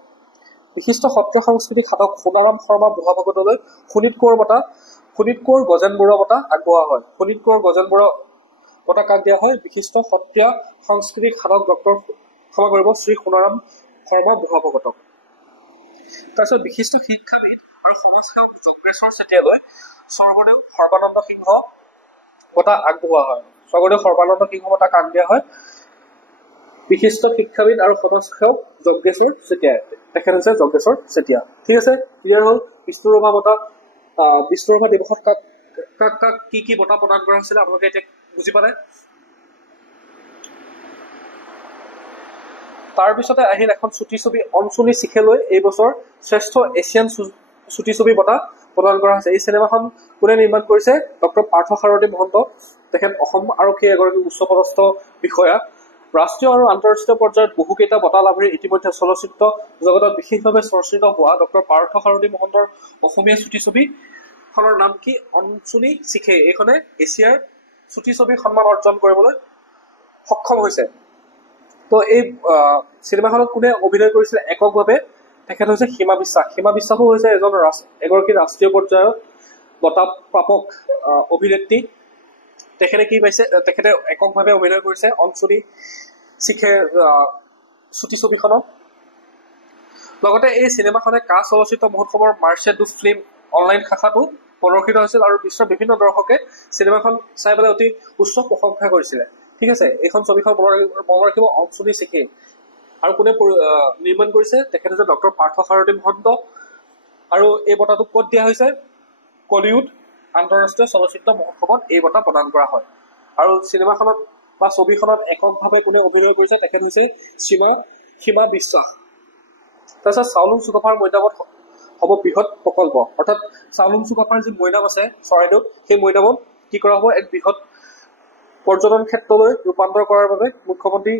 বিশিষ্ট সত্ৰীয় সাংস্কৃতিক সাধক সোণাৰাম শৰ্মা বুঢ়াভকতলৈ শোণিতকোঁৱৰ গজেন বৰুৱা বঁটা আগবঢ়োৱা হয়। শোণিতকোঁৱৰ গজেন বৰুৱা বঁটা কাক দিয়া হয়, বিশিষ্ট সত্ৰীয়া সাংস্কৃতিক সাধক শ্ৰী সোণাৰাম শৰ্মা বুঢ়াভকতক। তাৰপিছত বিশিষ্ট শিক্ষাবিদ আৰু সমাজসেৱক যজ্ঞেশ্বৰ চেতিয়ালৈ স্বৰ্গদেউ সৰ্বানন্দ সিংহ বঁটা আগবঢ়োৱা হয়। স্বৰ্গদেউ সৰ্বানন্দ সিংহ বঁটা কাক দিয়া হয়, বিশিষ্ট শিক্ষাবিদ আৰু সমাজসেৱক যজ্ঞেশ্বৰ চেতিয়া। তেখেত হৈছে যজ্ঞেশ্বৰ চেতিয়া। ঠিক আছে, ক্লিয়াৰ হ'ল। বিষ্ণু ৰাভা বঁটা, বিষ্ণু ৰাভা দিৱসত কাক কি বঁটা প্ৰদান কৰা হৈছিলে আপোনালোকে এতিয়া বুজি পালে। তাৰপিছতে আহিল এখন চুটি ছবি অঞ্চনী চিখেলৈ এই বছৰ শ্ৰেষ্ঠ এছিয়ান চুটি ছবি বঁটা প্ৰদান কৰা হৈছে। এই চিনেমাখন কোনে নিৰ্মাণ কৰিছে, ডক্টৰ পাৰ্থ সাৰথী মহন্ত। তেখেত অসম আৰক্ষীৰ এগৰাকী উচ্চপদস্থ বিষয়া। ৰাষ্ট্ৰীয় আৰু আন্তঃৰাষ্ট্ৰীয় পৰ্যায়ত বহুকেইটা বঁটা লাভেৰে ইতিমধ্যে চলচ্চিত্ৰ জগতত বিশেষভাৱে চৰ্চিত হোৱা ডক্টৰ পাৰ্থ সাৰথী মহন্তৰ অসমীয়া চুটি ছবিখনৰ নাম কি, অঞ্চনী চিখে। এইখনে এছিয়াৰ চুটি ছবি সন্মান অৰ্জন কৰিবলৈ সক্ষম হৈছে। তো এই চিনেমাখনত কোনে অভিনয় কৰিছিলে এককভাৱে, তেখেত হৈছে সীমা বিশ্বাস। সীমা বিশ্বাসো হৈছে এগৰাকী ৰাষ্ট্ৰীয় পৰ্যায়ৰ বঁটা প্ৰাপক অভিনেত্ৰী। তেখেতে কি পাইছে, তেখেতে এককভাৱে অভিনয় কৰিছে অঞ্চনী শিখেৰ চুটি ছবিখনত। লগতে এই চিনেমাখনে কাঁ চলচ্চিত্ৰ মহোৎসৱৰ মাৰ্চে ডু ফিল্ম অনলাইন শাখাটো প্ৰদৰ্শিত হৈছিল আৰু বিশ্বৰ বিভিন্ন দৰ্শকে চিনেমাখন চাই পেলাই অতি উচ্চ প্ৰশংসা কৰিছিলে। ঠিক আছে, এইখন ছবিখন মনত ৰাখিব অঞ্চনী শিখে। আৰু কোনে নিৰ্মাণ কৰিছে, তেখেত হৈছে ডক্টৰ পাৰ্থ সাৰথী মহন্ত। আৰু এই বঁটাটো ক'ত দিয়া হৈছে, কলিউড আন্তঃৰাষ্ট্ৰীয় চলচ্চিত্ৰ মহোৎসৱত এই বঁটা প্ৰদান কৰা হয়। আৰু চিনেমাখনত বা ছবিখনত এককভাৱে কোনে অভিনয় কৰিছে, তেখেত হৈছে সীমা বিশ্বাস। তাৰপিছত চাওলুং চুকাফাৰ মৈদামত হ'ব বৃহৎ প্ৰকল্প, অৰ্থাৎ চাওলুং চুকাফাৰ যি মৈদাম আছে চৰাইদেউত, সেই মৈদামত কি কৰা হ'ব, এক বৃহৎ পৰ্যটন ক্ষেত্ৰলৈ ৰূপান্তৰ কৰাৰ বাবে মুখ্যমন্ত্ৰী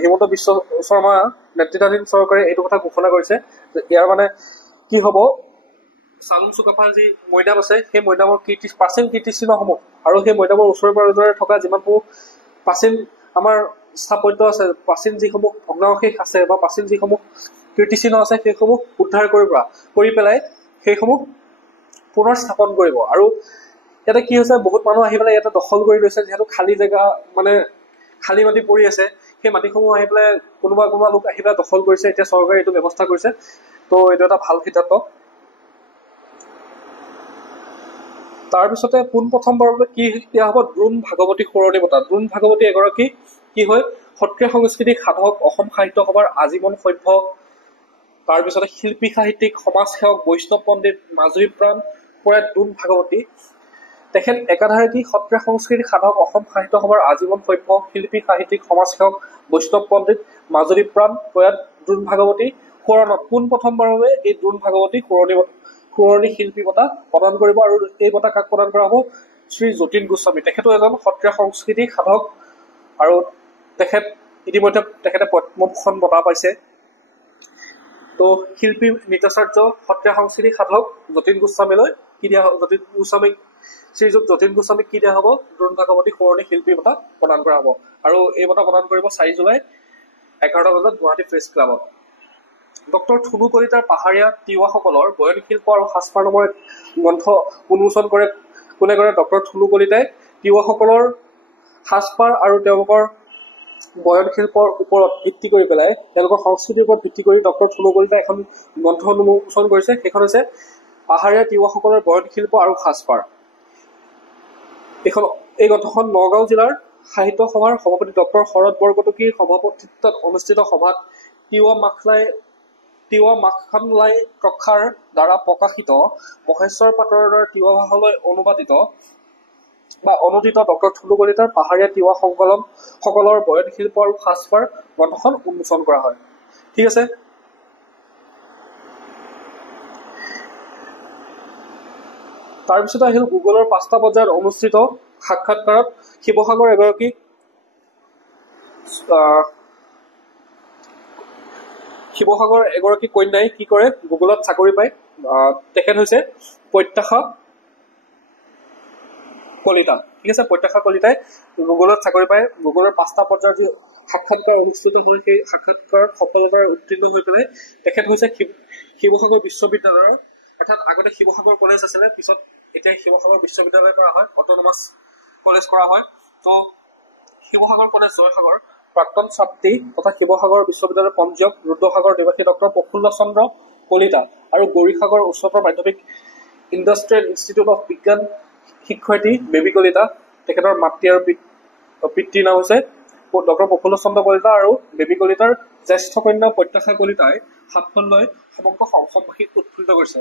হিমন্ত বিশ্ব শৰ্মা নেতৃত্বাধীন চৰকাৰে এইটো কথা ঘোষণা কৰিছে যে ইয়াৰ মানে কি হ'ব, চাওলুং চুকাফাৰ যি মৈদাম আছে সেই মৈদামৰ প্ৰাচীন কীৰ্তিচিহ্নসমূহ আৰু সেই মৈদামৰ ওচৰে পাজৰে থকা যিমানসমূহ প্ৰাচীন আমাৰ স্থাপত্য আছে, প্ৰাচীন যিসমূহ ভগ্নাৱশেষ আছে বা প্ৰাচীন যিসমূহ কীৰ্তিচিহ্ন আছে, সেইসমূহ উদ্ধাৰ কৰি পেলাই সেইসমূহ পুনৰ স্থাপন কৰিব। আৰু ইয়াতে কি হৈছে, বহুত মানুহ আহি পেলাই ইয়াতে দখল কৰি লৈছে, যিহেতু খালী জেগা মানে খালী মাটি পৰি আছে, সেই মাটিসমূহ আহি পেলাই কোনোবা লোক আহি পেলাই দখল কৰিছে। এতিয়া চৰকাৰে এইটো ব্যৱস্থা কৰিছে, তো এইটো এটা ভাল সিদ্ধান্ত। তাৰপিছতে পোনপ্ৰথমবাৰৰ বাবে কি দিয়া হ'ব, দ্ৰোণ ভাগৱতী সোঁৱৰণী বঁটা। দ্ৰোণ ভাগৱতী এগৰাকী কি হয়, সত্ৰীয়া সংস্কৃতিক সাধক, অসম সাহিত্য সভাৰ আজীৱন সভ্য, তাৰপিছতে শিল্পী সাহিত্যিক, সমাজ সেৱক, বৈষ্ণৱ পণ্ডিত, মাজুলী প্ৰাণ প্ৰয়াত দ্ৰোণ ভাগৱতী। তেখেত একাধাৰে কি সত্ৰীয়া সংস্কৃতিক সাধক, অসম সাহিত্য সভাৰ আজীৱন সভ্য, শিল্পী সাহিত্যিক, সমাজ সেৱক, বৈষ্ণৱ পণ্ডিত, মাজুলী প্ৰাণ প্ৰয়াত দ্ৰোণ ভাগৱতী সোঁৱৰণত পোনপ্ৰথমবাৰৰ বাবে এই দ্ৰোণ ভাগৱতী সোঁৱৰণী শিল্পী বঁটা প্ৰদান কৰিব। আৰু এই বঁটা কাক প্ৰদান কৰা হ'ব, শ্ৰী যতীন গোস্বামী। তেখেতো এজন সত্ৰীয়া সংস্কৃতিক সাধক আৰু ইতিমধ্যে তেখেতে পদ্মভূষণ বঁটা পাইছে। তো শিল্পী নৃত্যাচাৰ্য সত্ৰীয়া সংস্কৃতিক সাধক যতীন গোস্বামীলৈ কি দিয়া হ'ব, শ্ৰীযুত যতীন গোস্বামীক কি দিয়া হ'ব, দ্ৰোণ ভাগৱতী সোঁৱৰণী শিল্পী বঁটা প্ৰদান কৰা হ'ব। আৰু এই বঁটা প্ৰদান কৰিব 4 জুলাই 11টা বজাত গুৱাহাটী প্ৰেছ ক্লাবত। ডক্টৰ থুলু কলিতাৰ পাহাৰীয়া তিৱাসকলৰ বয়নশিল্প আৰু সাজপাৰ নামৰ গ্ৰন্থ উন্মোচন কৰে কোনে কৰে, ডক্টৰ থুলু কলিতাই তিৱাসকলৰ সাজপাৰ আৰু তেওঁলোকৰ বয়নশিল্পৰ ওপৰত ভিত্তি কৰি পেলাই, তেওঁলোকৰ সংস্কৃতিৰ ওপৰত ভিত্তি কৰি ডক্টৰ থুলু কলিতাই এখন গ্ৰন্থ উন্মোচন কৰিছে। সেইখন হৈছে পাহাৰীয়া তিৱাসকলৰ বয়নশিল্প আৰু সাজপাৰ। এই গ্ৰন্থখন নগাঁও জিলাৰ সাহিত্য সভাৰ সভাপতি ডক্টৰ শৰৎ বৰকটকীৰ সভাপতিত্বত অনুষ্ঠিত সভাত তিৱা মাখনলাই প্ৰখাৰ দ্বাৰা প্ৰকাশিত মহেশ্বৰ পাটৰৰ দ্বাৰা তিৱা ভাষালৈ অনুদিত ডক্টৰ থুলু কলিতাৰ পাহাৰীয়া তিৱা সকলৰ বয়নশিল্প আৰু সাজপাৰ গ্ৰন্থখন উন্মোচন কৰা হয়। ঠিক আছে, তাৰপিছতে আহিল গুগলৰ 5টা পৰ্যায়ত অনুষ্ঠিত সাক্ষাৎকাৰত শিৱসাগৰ এগৰাকী কন্যাই কি কৰে, গুগলত চাকৰি পায়। তেখেত হৈছে প্ৰত্যাশা কলিতা। ঠিক আছে, প্ৰত্যাশা কলিতাই গুগলত চাকৰি পায়। গুগলৰ 5টা পৰ্যায়ৰ যি সাক্ষাৎকাৰ অনুষ্ঠিত হয়, সেই সাক্ষাৎকাৰত সফলতাৰে উত্তীৰ্ণ হৈ পেলাই তেখেত হৈছে শিৱসাগৰ বিশ্ববিদ্যালয়ৰ, অৰ্থাৎ আগতে শিৱসাগৰ কলেজ আছিলে, পিছত এতিয়া শিৱসাগৰ বিশ্ববিদ্যালয় কৰা হয়, অট'নমাছ কলেজ কৰা হয়। তো শিৱসাগৰ কলেজ জয়সাগৰ প্ৰাক্তন ছাত্ৰী তথা শিৱসাগৰ বিশ্ববিদ্যালয়ৰ পঞ্জীয়ক ৰুদ্ৰসাগৰ নিবাসী ডক্টৰ প্ৰফুল্ল চন্দ্ৰ কলিতা আৰু গৌৰীসাগৰ উচ্চতৰ মাধ্যমিক ইণ্ডাষ্ট্ৰিয়েল ইনষ্টিটিউট অফ বিজ্ঞান শিক্ষয়িত্ৰী বেবী কলিতা, তেখেতৰ মাতৃ আৰু পিতৃৰ নাম হৈছে ডক্টৰ প্ৰফুল্ল চন্দ্ৰ কলিতা আৰু বেবী কলিতাৰ জ্যেষ্ঠ কন্যা প্ৰত্যাশা কলিতাই সাফল্যই সমগ্ৰ অসমবাসীক উৎফুল্লিত কৰিছে।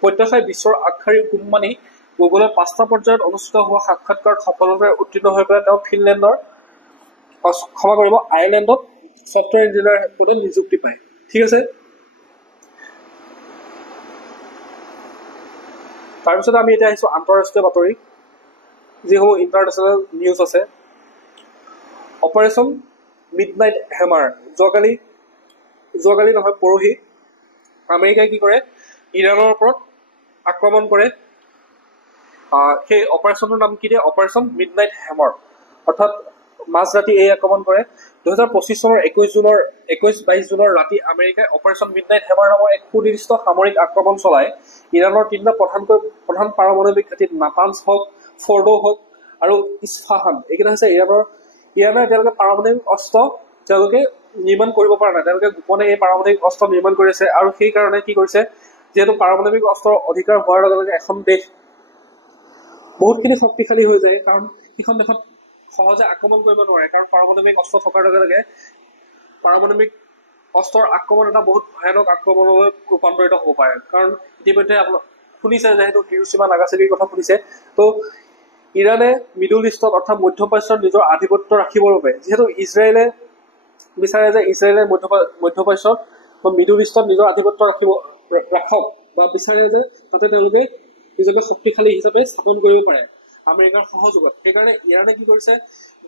প্ৰত্যাশাই বিশ্বৰ আগশাৰীৰ কোম্পানী গুগলৰ 5টা পৰ্যায়ত অনুষ্ঠিত হোৱা সাক্ষাৎকাৰত সফলতাৰে উত্তীৰ্ণ হৈ পেলাই তেওঁ আয়াৰলেণ্ডত ছফ্টৱেৰ ইঞ্জিনিয়াৰ পদত নিযুক্তি পায়। ঠিক আছে, তাৰপিছতে আমি এতিয়া আহিছোঁ আন্তঃৰাষ্ট্ৰীয় বাতৰি, যিসমূহ ইণ্টাৰনেশ্যনেল নিউজ আছে। অপাৰেশ্যন মিডনাইট হেমাৰ, যোৱাকালি নহয় পৰহি আমেৰিকাই কি কৰে, ইৰাণৰ ওপৰত আক্ৰমণ কৰে। সেই অপাৰেশ্যনটোৰ নাম কি দিয়ে, অপাৰেশ্যন মিডনাইট হেমাৰ, অৰ্থাৎ মাজৰাতি এই আক্ৰমণ কৰে। 2025 চনৰ 21-22 জুনৰ ৰাতি আমেৰিকাই অপাৰেশ্যন মিডনাইট হেমাৰ নামৰ এক সুনিৰ্দিষ্ট সামৰিক আক্ৰমণ চলাই ইৰাণৰ 3টা প্ৰধান পাৰমাণৱিক ঘাটিত নাটানছ হওক, ফৰ্ডো হওক আৰু ইছফাহান, এইকেইটা হৈছে ইৰাণে এতিয়ালৈকে পাৰমাণৱিক অস্ত্ৰ তেওঁলোকে নিৰ্মাণ কৰিব পৰা নাই। তেওঁলোকে গোপনে এই পাৰমাণৱিক অস্ত্ৰ নিৰ্মাণ কৰি আছে। আৰু সেইকাৰণে কি কৰিছে, যিহেতু পাৰমাণৱিক অস্ত্ৰৰ অধিকাৰ হোৱাৰ লগে লগে এখন দেশ বহুতখিনি শক্তিশালী হৈ যায়, কাৰণ সেইখন দেশত সহজে আক্ৰমণ কৰিব নোৱাৰে, কাৰণ পাৰমাণৱিক অস্ত্ৰ থকাৰ লগে লগে পাৰমাণৱিক অস্ত্ৰৰ আক্ৰমণ এটা বহুত ভয়ানক আক্ৰমণলৈ ৰূপান্তৰিত হ'ব পাৰে। কাৰণ ইতিমধ্যে আপোনাক শুনিছে, যিহেতু হিৰোশ্বিমা নাগাচাকিৰ কথা শুনিছে, তো ইৰাণে মিডল ইষ্টত অৰ্থাৎ মধ্যপ্ৰাচ্যত নিজৰ আধিপত্য ৰাখিবৰ বাবে, যিহেতু ইজৰাইলে বিচাৰে যে ইজৰাইলে মধ্যপ্ৰাচ্যত বা মিডল ইষ্টত নিজৰ আধিপত্য ৰাখক বা বিচাৰে যে তাতে তেওঁলোকে নিজকে শক্তিশালী হিচাপে স্থাপন কৰিব পাৰে আমেৰিকাৰ সহযোগত। সেইকাৰণে ইৰাণে কি কৰিছে,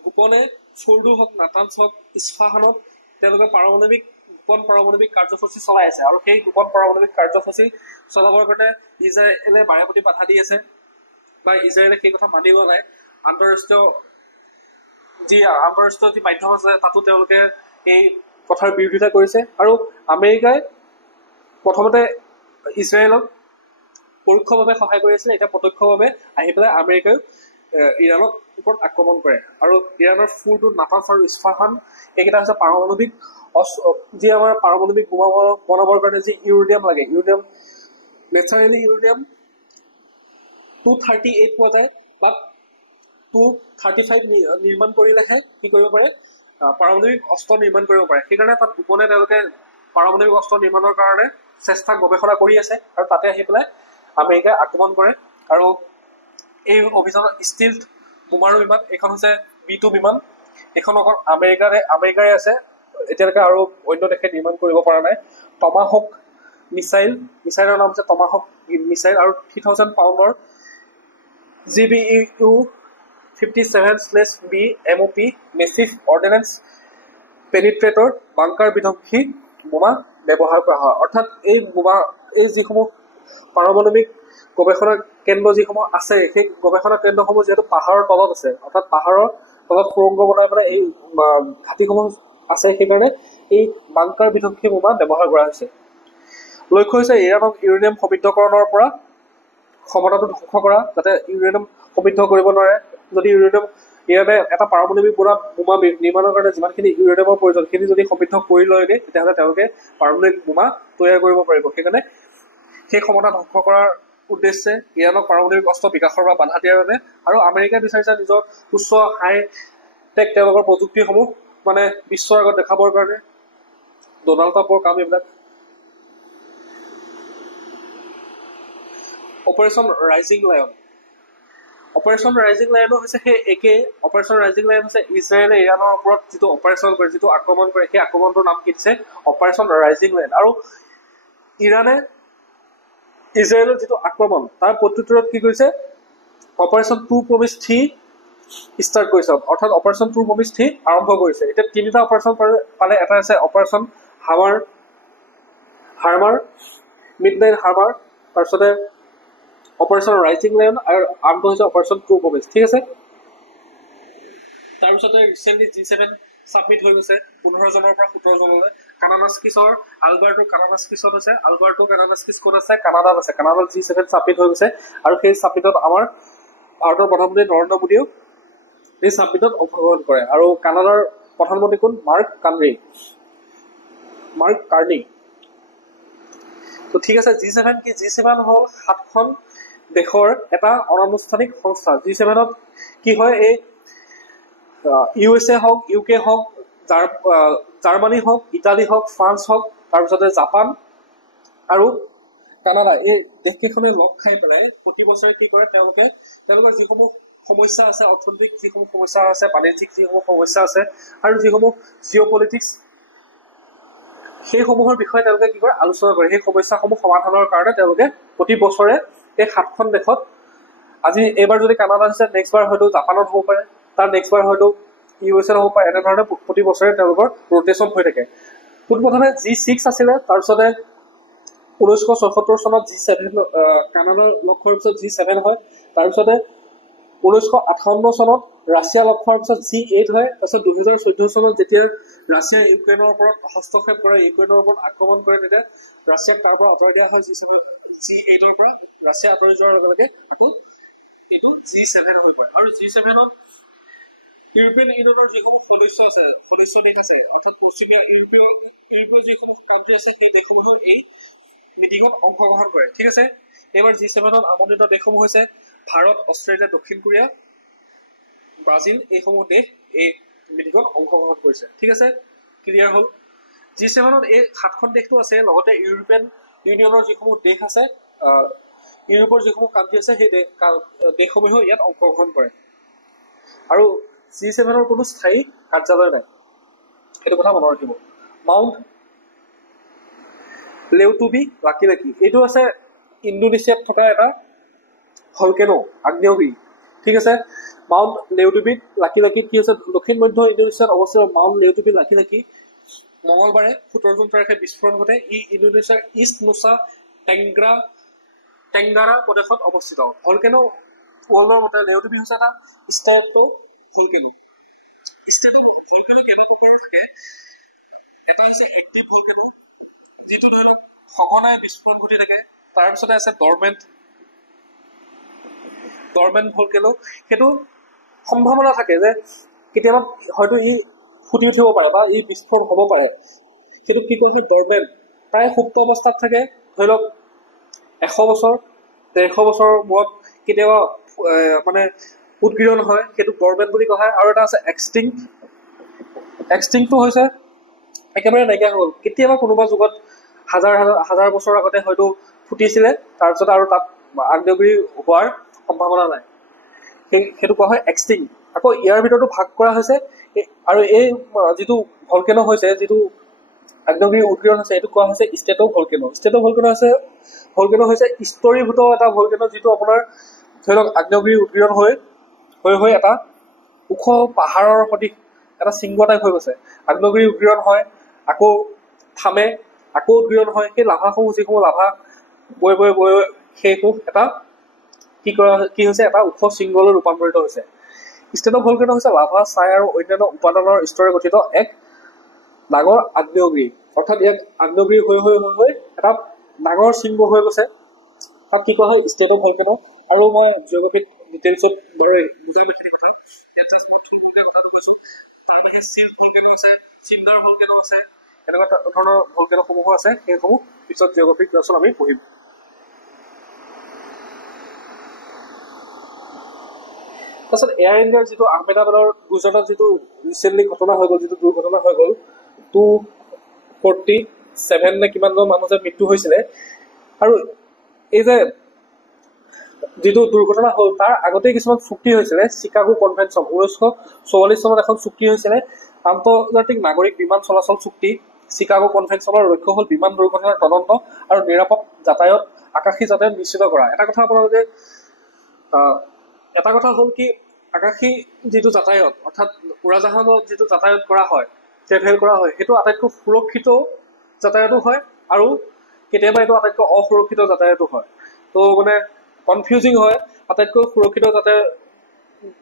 গোপনে ফৰ্ডো হওক, নাটানছ হওক, ইছফাহানত তেওঁলোকে গোপন পাৰমাণৱিক কাৰ্যসূচী চলাই আছে। আৰু সেই গোপন পাৰমাণৱিক কাৰ্যসূচী চলাবৰ কাৰণে ইজৰাইলে বাৰে প্ৰতি বাধা দি আছে, বা ইজৰাইলে সেই কথা মানি লোৱা নাই। আন্তঃৰাষ্ট্ৰীয় যি মাধ্যম আছে তাতো তেওঁলোকে এই কথাৰ বিৰোধিতা কৰিছে। আৰু আমেৰিকাই প্ৰথমতে ইজৰাইলক পৰোক্ষভাৱে সহায় কৰি আছিলে, এতিয়া প্ৰত্যক্ষভাৱে আহি পেলাই আমেৰিকাই ইৰাণৰ ওপৰত আক্ৰমণ কৰে। আৰু ইৰাণৰ ফুলটো নাটানছ আৰু ইছফাহান এইকেইটা হৈছে পাৰমাণৱিক যি আমাৰ পাৰমাণৱিক বোমা বনাবৰ কাৰণে যি ইউৰেনিয়াম লাগে, নেচাৰেলি ইউৰেনিয়াম 238 পোৱা যায়, বা 235 নিৰ্মাণ কৰিলেহে কি কৰিব পাৰে, পাৰমাণৱিক অস্ত্ৰ নিৰ্মাণ কৰিব পাৰে। সেইকাৰণে তাত গোপনে তেওঁলোকে পাৰমাণৱিক অস্ত্ৰ নিৰ্মাণৰ কাৰণে গৱেষণা কৰি আছে। আৰু তাতে আহি পেলাই আমেৰিকাই আক্ৰমণ কৰে। আৰু এই অভিযানত ষ্টিলথ বোমাৰু বিমান, এইখন হৈছে B-2 বিমান, এইখন অকল আমেৰিকাৰে আছে, এতিয়ালৈকে আৰু অন্য দেশে নিৰ্মাণ কৰিব পৰা নাই। টমাহক মিছাইলৰ নাম হৈছে টমাহক মিছাইল, আৰু 3000 পাউণ্ডৰ GBU-57/B MOP massive ordnance penetrator bunker বিধ্বংসী বোমা ব্যৱহাৰ কৰা হয়। অৰ্থাৎ এই যিসমূহ পাৰমাণৱিক গৱেষণা কেন্দ্ৰ যিসমূহ আছে, সেই গৱেষণা কেন্দ্ৰসমূহ যিহেতু পাহাৰৰ তলত আছে, অৰ্থাৎ পাহাৰৰ তলত সুৰংগ বনাই পেলাই এই ঘাটিসমূহ আছে, সেইকাৰণে এই বাংকাৰ বিধ্বংসী বোমা ব্যৱহাৰ কৰা হৈছে। লক্ষ্য হৈছে ইৰাণক ইউৰেনিয়াম সমৃদ্ধকৰণৰ পৰা ক্ষমতাটো ধ্বংস কৰা, যাতে ইউৰেনিয়াম সমৃদ্ধ কৰিব নোৱাৰে। যদি ইৰাণে এটা পাৰমাণৱিক বোমা নিৰ্মাণৰ কাৰণে যিমানখিনি ইউৰেনিয়ামৰ প্ৰয়োজন, সেইখিনি যদি সমৃদ্ধ কৰি লয়গে, তেতিয়াহ'লে তেওঁলোকে পাৰমাণৱিক বোমা তৈয়াৰ কৰিব পাৰিব। সেইকাৰণে সেই ক্ষমতা ধ্বংস কৰাৰ উদ্দেশ্যে ইৰাণক পাৰমাণৱিক অস্ত্ৰ বিকাশৰ পৰা বাধা দিয়াৰ বাবে, আৰু আমেৰিকাই বিচাৰিছে নিজৰ উচ্চ হাই-টেক তেওঁলোকৰ প্ৰযুক্তিসমূহ মানে বিশ্বৰ আগত দেখাবৰ কাৰণে। ডনাল্ড ট্ৰাম্পৰ কাম এইবিলাক। অপাৰেশ্যন ৰাইজিং লায়নো হৈছে সেই একেই। অপাৰেশ্যন ৰাইজিং লায়ন হৈছে ইজৰাইলে ইৰাণৰ ওপৰত যিটো অপাৰেশ্যন কৰে, যিটো আক্ৰমণ কৰে, সেই আক্ৰমণটোৰ নাম কি দিছে, অপাৰেশ্যন ৰাইজিং লায়ন। আৰু ইৰাণে ইজৰাইলৰ যিটো আক্ৰমণ, তাৰ প্ৰত্যুত্তৰত কি কৰিছে, অপাৰেশ্যন 2-3 ষ্টাৰ্ট কৰিছে, অৰ্থাৎ অপাৰেশ্যন 2-3 আৰম্ভ কৰিছে। এতিয়া 3টা অপাৰেশ্যন পালে, এটা আছে অপাৰেশ্যন হাৰ্মাৰ, মিডনাইট হাৰ্মাৰ, তাৰপিছতে অপাৰেশ্যন ৰাইজিং লায়ন, আৰু আৰম্ভ হৈছে অপাৰেশ্যন 2-। ঠিক আছে। তাৰপিছতে ৰিচেণ্টলি G7 ছাবমিট হৈ গৈছে 15 জনৰ পৰা 17 জনলৈ। আলবাৰ্টো কানানাস্কিছত আছে। আলবাৰ্টো কানানাস্কিছ ক'ত আছে, কানাডাত আছে। কানাডাত G7 ছাবমিট হৈ গৈছে। আৰু সেই ছাবমিটত আমাৰ ভাৰতৰ প্ৰধানমন্ত্ৰী নৰেন্দ্ৰ মোদীয়েও এই ছাবমিটত অংশগ্ৰহণ কৰে। আৰু কানাডাৰ প্ৰধানমন্ত্ৰী কোন, মাৰ্ক কাৰ্নি। তো ঠিক আছে। G7 কি, G7 হ'ল 7খন দেশৰ এটা অনানুষ্ঠানিক সংস্থা। G7ত কি হয়, এই USA হওক, UK হওক, জাৰ্মানী হওক, ইটালী হওক, ফ্ৰান্স হওক, তাৰপিছতে জাপান আৰু কানাডা, এই দেশকেইখনে লগ খাই পেলাই প্ৰতি বছৰে কি কৰে, তেওঁলোকৰ যিসমূহ সমস্যা আছে, অৰ্থনৈতিক যিসমূহ সমস্যা আছে, বাণিজ্যিক যিসমূহ সমস্যা আছে, আৰু যিসমূহ জিঅ'পলিটিক্স, সেইসমূহৰ বিষয়ে তেওঁলোকে কি কৰে, আলোচনা কৰে। সেই সমস্যাসমূহ সমাধানৰ কাৰণে তেওঁলোকে প্ৰতি বছৰে এই 7খন দেশত, আজি এইবাৰ যদি কানাডাত হৈছে, নেক্সট বাৰ হয়তো জাপানত হ'ব পাৰে, তাৰ নেক্সট বাৰ হয়তো USA হ'ব পাৰে। এনেধৰণে প্ৰতি বছৰে তেওঁলোকৰ ৰোটেশ্যন হৈ থাকে। পোনপ্ৰথমে G6 আছিলে, তাৰপিছতে 1974 চনত G7 কানাডাৰ লগ হোৱাৰ পিছত G7 হয়। তাৰপিছতে 1958 চনত ৰাছিয়া লগ হোৱাৰ পিছত G8 হয়। তাৰপিছত 2014 চনত যেতিয়া ৰাছিয়া ইউক্ৰেইনৰ ওপৰত হস্তক্ষেপ কৰে, ইউক্ৰেইনৰ ওপৰত আক্ৰমণ কৰে, তেতিয়া ৰাছিয়াক তাৰ পৰা আঁতৰাই দিয়া হয় G8ৰ পৰা। ৰাছিয়া আঁতৰি যোৱাৰ লগে লগে আকৌ এইটো G7 হৈ পৰে। আৰু G7ত ইউৰোপিয়ান ইউনিয়নৰ যিসমূহ সদস্য দেশ আছে, অৰ্থাৎ পশ্চিমীয়া ইউৰোপীয় যিসমূহ কাণ্ট্ৰি আছে, সেই দেশসমূহেও এই মিটিঙত অংশগ্ৰহণ কৰে। ঠিক আছে, এইবাৰ G7ত আমন্ত্ৰিত দেশসমূহ হৈছে ভাৰত, অষ্ট্ৰেলিয়া, দক্ষিণ কোৰিয়া, ব্ৰাজিল, এইসমূহ দেশ এই মিটিঙত অংশগ্ৰহণ কৰিছে। ঠিক আছে, ক্লিয়াৰ হ'ল। G7ত এই 7খন দেশটো আছে, লগতে ইউৰোপিয়ান ইউনিয়নৰ যিসমূহ দেশ আছে, ইউৰোপৰ যিসমূহ কাণ্ট্ৰি আছে, সেই দেশসমূহেও ইয়াত অংশগ্ৰহণ কৰে। আৰু G7ৰ কোনো স্থায়ী কাৰ্যালয় নাই, সেইটো কথা মনত ৰাখিব। মাউণ্ট লেউটুবি লাকি এইটো আছে ইণ্ডোনেছিয়াত থকা এটা ভলকেনো, আগ্নেয়গিৰি। ঠিক আছে, মাউণ্ট লেউটুবি লাকি কি হৈছে, দক্ষিণ মধ্য ইণ্ডোনেছিয়াত অৱস্থিত মাউণ্ট লেউটুবি লাকি মঙলবাৰে 17 জুন তাৰিখে বিস্ফোৰণ ঘটে। ই ইণ্ডোনেছিয়াৰ ইষ্ট নুছা টেংগাৰা প্ৰদেশত অৱস্থিত। ভলকেনো ৱৰ্ল্ডৰ মতে লেউটুবি হৈছে এটা ষ্টেটো ভলকেনো। ষ্টেটো ভলকেনো কেইবা প্ৰকাৰৰ থাকে। এটা হৈছে এক্টিভ ভলকেনো, যিটো ধৰি লওক সঘনাই বিস্ফোৰণ ঘটি থাকে। তাৰপিছতে আছে ডৰমেণ্ট ভলকেনো, সেইটো সম্ভাৱনা থাকে যে কেতিয়াবা হয়তো ই ফুটি উঠিব পাৰে বা ই বিস্ফোৰণ হ'ব পাৰে। সেইটো কি কোৱা হয়, ডৰমেণ্ট। তাই সুপ্ত অৱস্থাত থাকে, ধৰি লওক 100 বছৰ 150 বছৰৰ মূৰত কেতিয়াবা মানে উদগীৰণ হয়, সেইটো ডৰমেণ্ট বুলি কোৱা হয়। আৰু এটা আছে এক্সটিংটো হৈছে একেবাৰে নাইকিয়া হৈ গ'ল। কেতিয়াবা কোনোবা যুগত হাজাৰ বছৰ আগতে হয়তো ফুটিছিলে, তাৰপিছত আৰু তাত আগ্নেয়গিৰি হোৱাৰ সম্ভাৱনা নাই, সেইটো কোৱা হয় এক্সটিং। আকৌ ইয়াৰ ভিতৰতো ভাগ কৰা হৈছে, আৰু এই যিটো ভলকেনো হৈছে, যিটো আগ্নেয়গিৰি উদগীৰণ হৈছে, এইটো কোৱা হৈছে ষ্টেটো ভলকেনো। ভলকেনো হৈছে স্তৰীভূত এটা ভলকেনো, যিটো আপোনাৰ ধৰি লওক আগ্নেয়গিৰি উদগীৰণ হৈ এটা ওখ পাহাৰৰ সদৃশ এটা শৃংগ টাইপ হৈ গৈছে। আগ্নেয়গিৰি উদগীৰণ হয়, আকৌ থামে, আকৌ উদগীৰণ হয়। সেই লাভাসমূহ, যিসমূহ লাভা বৈ সেইসমূহ এটা কি হৈছে, এটা ওখ শৃংগলৈ ৰূপান্তৰিত হৈছে। ষ্টেটো ভলকেনো হৈছে লাভা, ছাই আৰু অন্যান্য উপাদানৰ স্তৰে গঠিত এক ডাঙৰ আগ্নেয়গিৰি। অৰ্থাৎ ইয়াক আগ্নেয়গিৰি হৈ এটা ডাঙৰ শৃংগ হৈ গৈছে, তাক কি কোৱা হয় ষ্টেটো ভলকেনো। আৰু মই জিঅ'গ্ৰাফিক ডিটেইলছত বাৰু বুজাই এইখিনি কথা, মই থুলমূলকৈ কথাটো কৈছোঁ। তাৰ বাহিৰে চিল ভলকেনো আছে, চিণ্ডাৰ ভলকেনো আছে, এনেকুৱা ধৰণৰ ভলকেনোসমূহো আছে। সেইসমূহ পিছত জিঅ'গ্ৰাফিক ক্লাছত আমি পঢ়িম। তাৰপিছত এয়াৰ ইণ্ডিয়াৰ যিটো আহমেদাবাদৰ গুজৰাটত যিটো ৰিচেণ্টলি ঘটনা হৈ গ'ল, যিটো দুৰ্ঘটনা হৈ গ'ল, 247 নে কিমানজন মানুহ যে মৃত্যু হৈছিলে। আৰু এই যে যিটো দুৰ্ঘটনা হ'ল, তাৰ আগতেই কিছুমান চুক্তি হৈছিলে। চিকাগো কনভেনশ্যন 1944 চনত এখন চুক্তি হৈছিলে, আন্তৰ্জাতিক নাগৰিক বিমান চলাচল চুক্তি। চিকাগো কনভেনশ্যনৰ লক্ষ্য হ'ল বিমান দুৰ্ঘটনাৰ তদন্ত আৰু নিৰাপদ আকাশী যাতায়াত নিশ্চিত কৰা। এটা কথা হ'ল কি, আকাশী যিটো যাতায়াত, অৰ্থাৎ উৰাজাহাজত যিটো যাতায়াত কৰা হয়, ট্ৰেভেল কৰা হয়, সেইটো আটাইতকৈ সুৰক্ষিত যাতায়াতো হয়, আৰু কেতিয়াবা এইটো আটাইতকৈ অসুৰক্ষিত যাতায়াতো হয়। তো মানে কনফিউজিং হয়। আটাইতকৈ সুৰক্ষিত যাতায়াত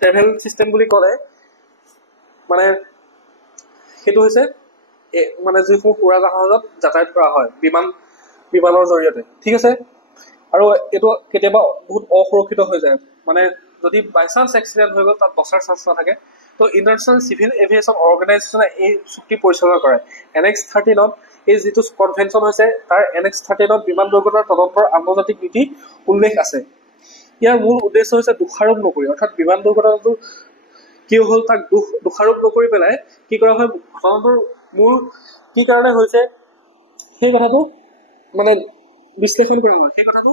ট্ৰেভেল চিষ্টেম বুলি ক'লে মানে সেইটো হৈছে মানে যিসমূহ উৰাজাহাজত যাতায়াত কৰা হয় বিমানৰ জৰিয়তে। ঠিক আছে, আৰু এইটো কেতিয়াবা বহুত অসুৰক্ষিত হৈ যায়, মানে যদি বাই চান্স এক্সিডেণ্ট হৈ গ'ল, তাত বচাৰ চান্স নাথাকে। তো ইণ্টাৰনেশ্যনেল চিভিল এভিয়েশ্যন অৰ্গেনাইজেশ্যনে এই চুক্তি পৰিচালনা কৰে। NX 13ত এই যিটো কনভেনশ্যন হৈছে, তাৰ NX 13ত বিমান দুৰ্ঘটনাৰ তদন্তৰ আন্তৰ্জাতিক নীতি উল্লেখ আছে। ইয়াৰ মূল উদ্দেশ্য হৈছে দোষাৰোপ নকৰি, অৰ্থাৎ বিমান দুৰ্ঘটনাটো কি হ'ল তাক দোষাৰোপ নকৰি পেলাই কি কৰা হয়, ঘটনাটোৰ মূল কি কাৰণে হৈছে সেই কথাটো মানে বিশ্লেষণ কৰা হয়, সেই কথাটো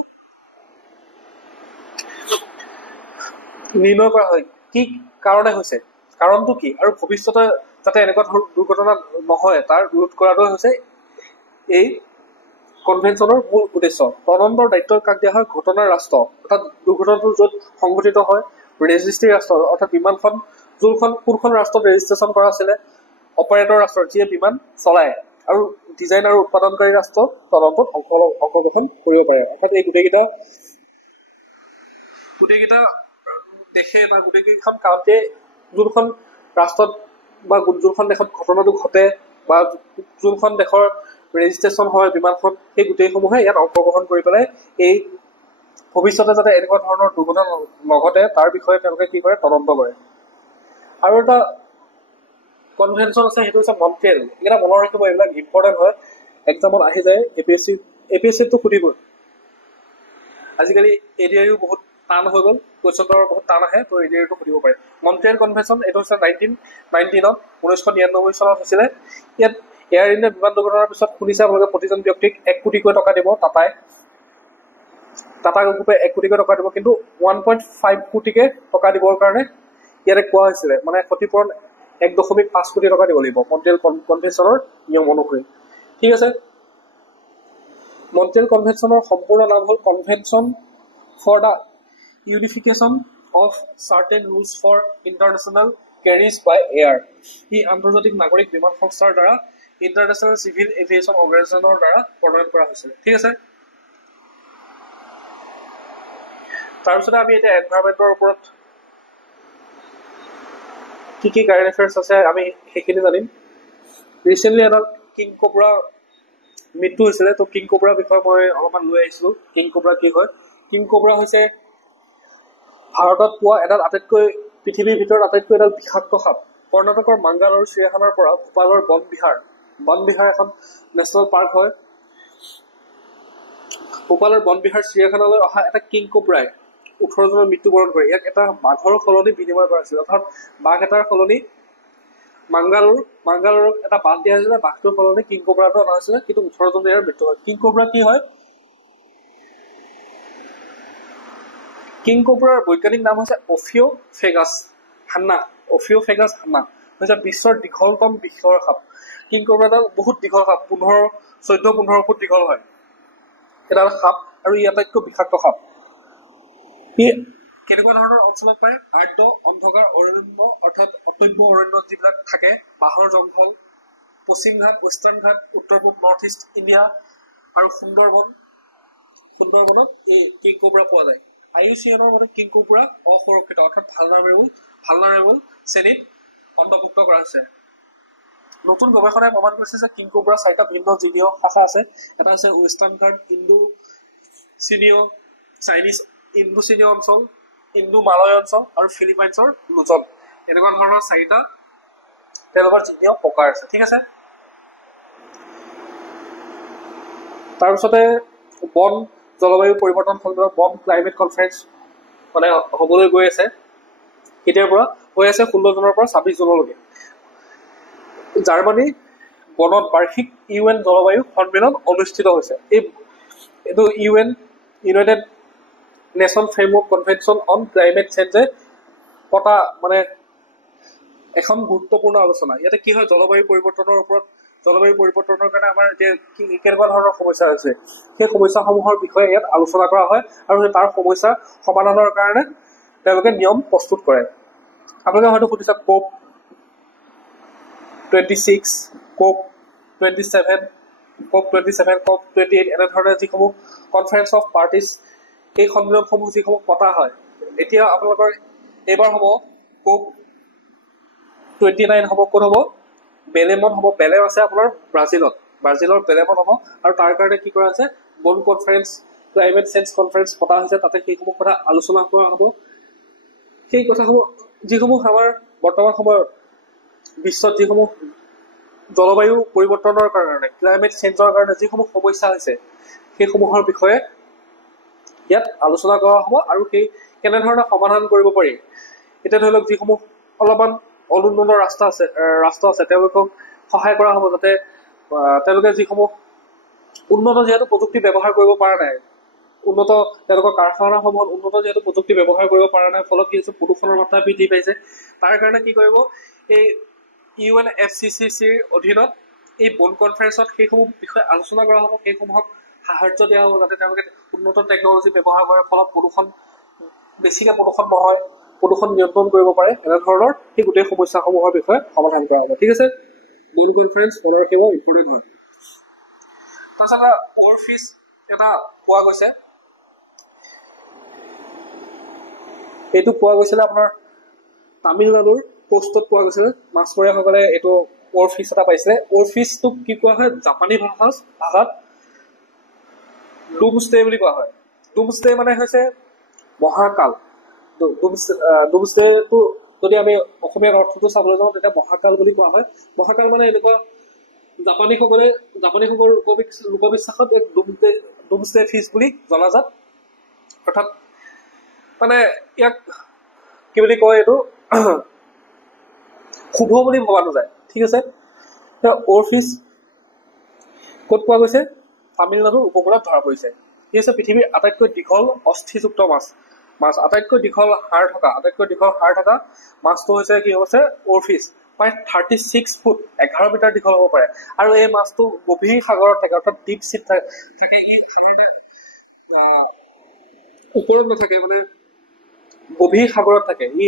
নিৰ্ণয় কৰা হয় কি কাৰণে হৈছে, কাৰণটো কি, আৰু ভৱিষ্যতে যাতে এনেকুৱা দুৰ্ঘটনা নহয় তাৰ ৰোধ কৰাটোৱে হৈছে এই কনভেনশ্যনৰ মূল উদ্দেশ্য। তদন্তৰ দায়িত্ব কাক দিয়া হয়, ঘটনাৰ ৰাষ্ট্ৰ, অৰ্থাৎ দুৰ্ঘটনাটো য'ত সংঘটিত হয় ৰেজিষ্ট্ৰি ৰাষ্ট্ৰ, অৰ্থাৎ বিমানখন কোনখন ৰাষ্ট্ৰত ৰেজিষ্ট্ৰেশ্যন কৰা আছিলে, অপাৰেটৰ ৰাষ্ট্ৰ যিয়ে বিমান চলায় আৰু ডিজাইন আৰু উৎপাদনকাৰী ৰাষ্ট্ৰ তদন্তত অংশগ্ৰহণ কৰিব পাৰে। অৰ্থাৎ এই গোটেইকেইটা দেশে বা গোটেইকেইখন কাউন্টে যোনখন ৰাষ্ট্ৰত বা যোনখন দেশত ঘটনাটো ঘটে বা যোনখন দেশৰ ৰেজিষ্ট্ৰেশ্যন হয় বিমানখন, সেই গোটেইসমূহে ইয়াত অংশগ্ৰহণ কৰি পেলাই এই ভৱিষ্যতে যাতে এনেকুৱা ধৰণৰ দুৰ্ঘটনা নঘটে তাৰ বিষয়ে তেওঁলোকে কি কৰে, তদন্ত কৰে। আৰু এটা কনভেনশ্যন আছে, সেইটো হৈছে মন্ট্ৰিয়েল। এইকেইটা মনত ৰাখিব, এইবিলাক ইম্পৰ্টেণ্ট হয়, এক্সামত আহি যায়। APSCটো সুধিবই। আজিকালি ADR বহুত টান হৈ গ'ল, কুৱেশ্যনৰ বহুত টান আহে, তো ADR-টো সুধিব পাৰে। মন্ট্ৰিয়েল কনভেনশ্যন, এইটো হৈছে 1999 চনত হৈছিলে। ইয়াত এয়াৰ ইণ্ডিয়া বিমান দুৰ্ঘটনাৰ পিছত শুনিছে আপোনালোকে প্ৰতিজন ব্যক্তিক 1 কোটিকৈ টকা দিব টাটা গ্ৰুপে 1 কোটিকৈ টকা দিব, কিন্তু 1.5 কোটিকে টকা দিবৰ কাৰণে ইয়াতে কোৱা হৈছিলে, মানে ক্ষতিপূৰণ 1.5 কোটি টকা দিব লাগিব মন্ট্ৰিয়েল কনভেনশ্যনৰ নিয়ম অনুসৰি। ঠিক আছে, মন্ট্ৰিয়েল কনভেনশ্যনৰ সম্পূৰ্ণ নাম হ'ল convention for the unification of certain rules for international carriage by air. ই আন্তৰ্জাতিক নাগৰিক বিমান সংস্থাৰ দ্বাৰা ইণ্টাৰনেশ্যনেল চিভিল এভিয়েশ্যন অৰ্গেনাইজেশ্যনৰ দ্বাৰা প্ৰণয়ন কৰা হৈছিলে। ঠিক আছে, তাৰপিছতে আমি এতিয়া এনভাইৰনমেণ্টৰ ওপৰত কি কি কাৰেণ্ট এফেয়াৰ্ছ আছে আমি সেইখিনি জানিম। ৰিচেণ্টলি এডাল কিং কোব্ৰা মৃত্যু হৈছিলে, তো কিং কোব্ৰাৰ বিষয়ে মই অলপমান লৈ আহিছিলো। কিং কোব্ৰা কি হয়? কিং কোব্ৰা হৈছে ভাৰতত পোৱা পৃথিৱীৰ ভিতৰত আটাইতকৈ এডাল বিষাক্ত সাপ। কৰ্ণাটকৰ মাংগালোৰ চিৰিয়াখানাৰ পৰা ভূপালৰ বনবিহাৰ এখন নেশ্যনেল পাৰ্ক হয়। ভূপালৰ বনবিহাৰ চিৰিয়াখানালৈ অহা এটা কিং কোব্ৰাই 18 জনৰ মৃত্যুবৰণ কৰে। ইয়াক এটা বাঘৰ সলনি বিনিময় কৰা হৈছিল, অৰ্থাৎ বাঘ এটাৰ সলনি মাংগালোৰক এটা বাঘ দিয়া হৈছিলে, বাঘটোৰ সলনি কিং কোব্ৰাটো অনা হৈছিলে, কিন্তু 18 জন ইয়াৰ মৃত্যু হয়। কিং কোব্ৰা কি হয়? কিং কোব্ৰাৰ বৈজ্ঞানিক নাম হৈছে অফিঅ'ফেগাছ হান্না। অফিঅ'ফেগাছ হান্না হৈছে বিশ্বৰ দীঘলতম বিষৰ সাপ। কিং কোব্ৰাডাল বহুত দীঘল সাপ, 14-15 ফুট দীঘল হয় এডাল সাপ, আৰু ই আটাইতকৈ বিষাক্ত সাপ। ই কেনেকুৱা ধৰণৰ অঞ্চলত পায়? আৰ্দ্ৰ অন্ধকাৰ অৰণ্য, অৰ্থাৎ অটব্য অৰণ্যত যিবিলাক থাকে, বাঁহৰ জংঘল, পশ্চিম ঘাট, ৱেষ্টাৰ্ণ ঘাট, উত্তৰ পূব নৰ্থ ইষ্ট ইণ্ডিয়া আৰু সুন্দৰবনত এই কিং কোব্ৰা পোৱা যায়। IUCNৰ মতে কিং কোব্ৰা অসুৰক্ষিত, অৰ্থাৎ ভালনাৰেবল শ্ৰেণীত অন্তৰ্ভুক্ত কৰা হৈছে। নতুন গৱেষণাই প্ৰমাণ কৰিছে যে কিং কোব্ৰাৰ 4টা ভিন্ন জিনীয় শাখা আছে। এটা হৈছে ৱেষ্টাৰ্ণ ঘাট, ইণ্ডো-চীনীয় অঞ্চল, ইণ্ডো-মালয় অঞ্চল আৰু ফিলিপাইনছৰ লুজন। এনেকুৱা ধৰণৰ 4টা তেওঁলোকৰ জিনীয় প্ৰকাৰ আছে। ঠিক আছে, তাৰপিছতে বন জলবায়ু পৰিৱৰ্তন সন্দৰ্ভত বন ক্লাইমেট কনফাৰেন্স মানে হ'বলৈ গৈ আছে। কেতিয়াৰ পৰা হৈ আছে? 16 জুনৰ পৰা 26 জুনলৈকে। জাৰ্মানী বনত বাৰ্ষিক UN জলবায়ু সন্মিলন অনুষ্ঠিত হৈছে। এইটো united nation framework convention on climate চেঞ্জে পতা মানে এখন গুৰুত্বপূৰ্ণ আলোচনা। ইয়াতে কি হয়? জলবায়ু পৰিৱৰ্তনৰ কাৰণে আমাৰ এতিয়া কেনেকুৱা ধৰণৰ সমস্যা হৈছে, সেই সমস্যাসমূহৰ বিষয়ে ইয়াত আলোচনা কৰা হয়, আৰু তাৰ সমস্যা সমাধানৰ কাৰণে তেওঁলোকে নিয়ম প্ৰস্তুত কৰে। আপোনালোকে হয়তো সুধিছে COP26, COP27, COP28 এনেধৰণে যিসমূহ কনফাৰেন্স অফ পাৰ্টিজ, এই সন্মিলনসমূহ যিসমূহ পতা হয়। এতিয়া আপোনালোকৰ এইবাৰ হ'ব COP29 হ'ব, ক'ত হ'ব? বেলেমত হ'ব। বেলেম আছে আপোনাৰ ব্ৰাজিলৰ বেলেমত হ'ব, আৰু তাৰ কাৰণে কি কৰা হৈছে? বন কনফাৰেন্স, ক্লাইমেট চেঞ্জ কনফাৰেন্স পতা হৈছে। তাতে সেইসমূহ কথা আলোচনা কৰা হ'ব। সেই কথাসমূহ যিসমূহ আমাৰ বৰ্তমান সময়ত বিশ্বত যিসমূহ জলবায়ু পৰিৱৰ্তনৰ কাৰণে, ক্লাইমেট চেঞ্জৰ কাৰণে যিসমূহ সমস্যা হৈছে, সেইসমূহৰ বিষয়ে ইয়াত আলোচনা কৰা হ'ব, আৰু সেই কেনেধৰণে সমাধান কৰিব পাৰি। এতিয়া ধৰি লওক যিসমূহ অলপমান অনুন্নত ৰাষ্ট্ৰ আছে তেওঁলোকক সহায় কৰা হ'ব, যাতে তেওঁলোকে যিসমূহ উন্নত যিহেতু প্ৰযুক্তি ব্যৱহাৰ কৰিব পৰা নাই, তেওঁলোকৰ কাৰখানাসমূহত উন্নত যিহেতু প্ৰযুক্তি ব্যৱহাৰ কৰিব পৰা নাই, ফলত কি হৈছে? প্ৰদূষণৰ মাত্ৰা বৃদ্ধি পাইছে। তাৰ কাৰণে কি কৰিব? এই UNFCCCৰ অধীনত এই বন কনফাৰেন্সত সেইসমূহ বিষয়ে আলোচনা কৰা হ'ব, সেইসমূহক সাহায্য দিয়া হ'ব, যাতে তেওঁলোকে উন্নত টেকনলজি ব্যৱহাৰ কৰে, ফলত বেছিকৈ প্ৰদূষণ নহয়, প্ৰদূষণ নিয়ন্ত্ৰণ কৰিব পাৰে। এনেধৰণৰ সেই গোটেই সমস্যাসমূহৰ বিষয়ে সমাধান কৰা হ'ব। ঠিক আছে, বন কনফাৰেন্স মনত ৰাখিব, ইম্পৰ্টেণ্ট হয়। তাৰপিছত এটা ওৰ ফিছ এটা পোৱা গৈছে, এইটো পোৱা গৈছিলে আপোনাৰ তামিলনাডুৰ কোষ্টত পোৱা গৈছিলে। মাছমৰীয়াসকলে এইটো ওৰ ফিছ এটা পাইছিলে। ওৰ ফিছটোক কি কোৱা হয় জাপানী ভাষাত ডুমছডে বুলি কোৱা হয়। ডুমছডে মানে হৈছে মহাকাল। ডুমছডেটো যদি আমি অসমীয়াৰ অৰ্থটো চাবলৈ যাওঁ তেতিয়া মহাকাল বুলি কোৱা হয়। মহাকাল মানে এনেকুৱা জাপানীসকলৰ লোকবিশ্বাসত এক ডুমছডে ফিছ বুলি জনাজাত। অৰ্থাৎ মানে ইয়াক কি বুলি কয়, এইটো শুভ বুলি ভবা নাযায়। ঠিক আছে, ওৰ ফিছ ক'ত পোৱা গৈছে? তামিলনাডুৰ উপকূলত ধৰা পৰিছে। ঠিক আছে, পৃথিৱীৰ আটাইতকৈ দীঘল অস্থিযুক্ত মাছ আটাইতকৈ দীঘল হাড় থকা মাছটো হৈছে কি হৈছে ওৰ ফিছ। প্ৰায় 36 ফুট 11 মিটাৰ দীঘল হ'ব পাৰে। আৰু এই মাছটো গভীৰ সাগৰত থাকে, অৰ্থাৎ ডিপ চিত থাকে। ওপৰত নাথাকে, মানে গভীৰ সাগৰত থাকে। ই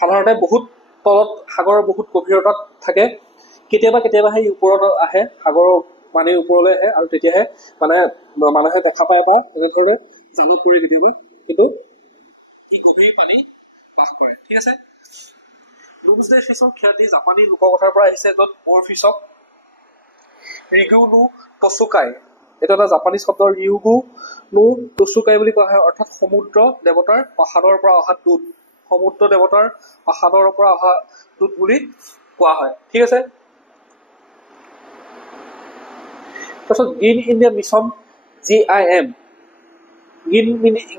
সাধাৰণতে বহুত তলত সাগৰৰ বহুত গভীৰতাত থাকে। কেতিয়াবা সেই ওপৰত আহে, সাগৰৰ পানীৰ ওপৰলৈ আহে, আৰু তেতিয়াহে মানে মানুহে দেখা পায় বা এনেধৰণে জালত পৰি কেতিয়াবা, কিন্তু ই গভীৰ পানী বাস কৰে। ঠিক আছে, ডুমছডে ফিছৰ খ্যাতি জাপানী লোককথাৰ পৰা আহিছে, য'ত ওৰ ফিছক ৰিগু নো টচুকাই, এইটো এটা জাপানীজ শব্দ, ৰিগু নো টচুকাই বুলি কোৱা হয়। অৰ্থাৎ সমুদ্ৰ দেৱতাৰ পাহাৰৰ পৰা অহা দূত, সমুদ্ৰ দেৱতাৰ পাহাৰৰ পৰা অহা দূত বুলি কোৱা হয়। ঠিক আছে, তাৰপিছত green India mission GIM,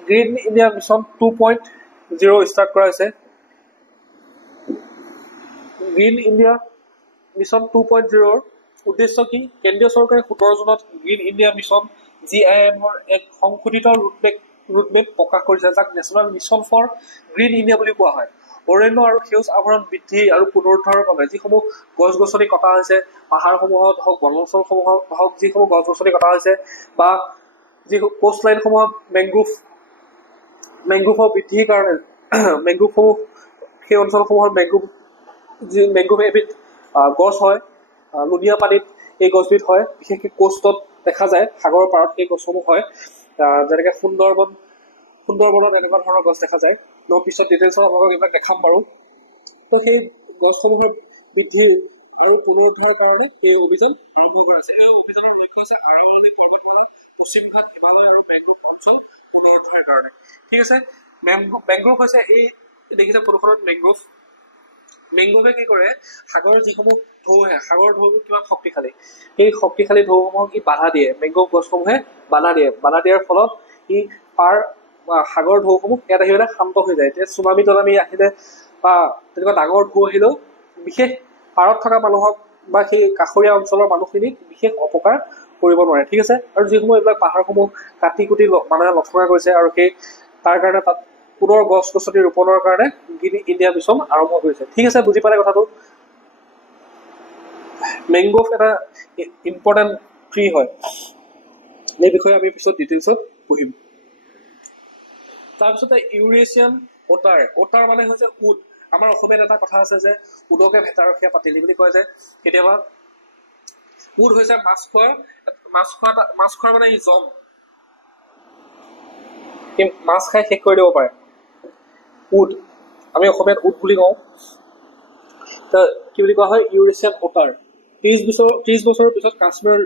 green India mission 2.0 start কৰা হৈছে। গ্ৰীণ ইণ্ডিয়া মিছন 2.0ৰ উদ্দেশ্য কি? কেন্দ্ৰীয় চৰকাৰে 17 জুনত গ্ৰীণ ইণ্ডিয়া মিছন GIMৰ এক সংশোধিত ৰুটমেপ প্ৰকাশ কৰিছে, যাক national mission for green India বুলি কোৱা হয়। অৰণ্য আৰু সেউজ আৱৰণ বৃদ্ধি আৰু পুনৰুদ্ধাৰৰ বাবে যিসমূহ গছ গছনি কটা হৈছে, পাহাৰসমূহত হওক, বনাঞ্চলসমূহত হওক, যিসমূহ গছ গছনি কটা হৈছে, বা যি কোষ্ট লাইনসমূহত মেংগ্ৰোভৰ বৃদ্ধিৰ কাৰণে মেংগ্ৰোভসমূহ, সেই অঞ্চলসমূহত মেংগ্ৰোভ এবিধ গছ হয়, লুণীয়া পানীত এই গছবিধ হয়, বিশেষকৈ কোষ্টত দেখা যায়, সাগৰৰ পাৰত এই গছসমূহ হয়। যেনেকৈ সুন্দৰবনত এনেকুৱা ধৰণৰ গছ দেখা যায়। মই পিছত ডিটেইলছত আপোনালোকক এইবিলাক দেখাম বাৰু। তো সেই গছসমূহৰ বৃদ্ধি আৰু পুনৰুদ্ধাৰৰ কাৰণে এই অভিযান আৰম্ভ কৰা হৈছে। এই অভিযানৰ লক্ষ্য হৈছে আৰাৱলী পৰ্বতমালা, পশ্চিম ঘাট, হিমালয় আৰু মেংগ্ৰোভ অঞ্চল পুনৰুদ্ধাৰৰ কাৰণে। ঠিক আছে, মেংগ্ৰোভ হৈছে এই দেখিছে ফটোখনত মেংগ্ৰোভে কি কৰে, সাগৰৰ যিসমূহ ঢৌ আহে, সাগৰৰ ঢৌবোৰ কিমান শক্তিশালী, সেই শক্তিশালী ঢৌসমূহক ই বাধা দিয়ে। মেংগ্ৰোভ গছসমূহে বাধা দিয়াৰ ফলত ই সাগৰৰ ঢৌসমূহ ইয়াত আহি পেলাই শান্ত হৈ যায়। এতিয়া চুনামি টনামি আহিলে বা তেনেকুৱা ডাঙৰ ঢৌ আহিলেও বিশেষ পাৰত থকা মানুহক বা সেই কাষৰীয়া অঞ্চলৰ মানুহখিনিক বিশেষ অপকাৰ কৰিব নোৱাৰে। ঠিক আছে, আৰু যিসমূহ এইবিলাক পাহাৰসমূহ কাটি কুটি মানুহে লথঙা কৰিছে, আৰু তাৰ কাৰণে তাত পুনৰ গছ গছনি ৰোপণৰ কাৰণে গ্ৰীণ ইণ্ডিয়া মিছন আৰম্ভ কৰিছে। ঠিক আছে, বুজি পালে কথাটো? মেংগ্ৰোভ এটা ইম্পৰ্টেণ্ট ট্ৰী হয়, এই বিষয়ে আমি পিছত ডিটেইলছত পঢ়িম। তাৰপিছতে ইউৰেছিয়ান ওটাৰ মানে হৈছে উট। আমাৰ অসমীয়াত এটা কথা আছে যে উদকে ভেটাৰখীয়া পাতিলি বুলি কয় যে কেতিয়াবা। উট হৈছে মাছ খোৱা মানে ই জম, মাছ খাই শেষ কৰি দিব পাৰে। উট আমি অসমীয়াত উট বুলি কওঁ। কি বুলি কোৱা হয়? ইউৰেছিয়ান ওটাৰ। 30 বছৰৰ পিছত কাশ্মীৰৰ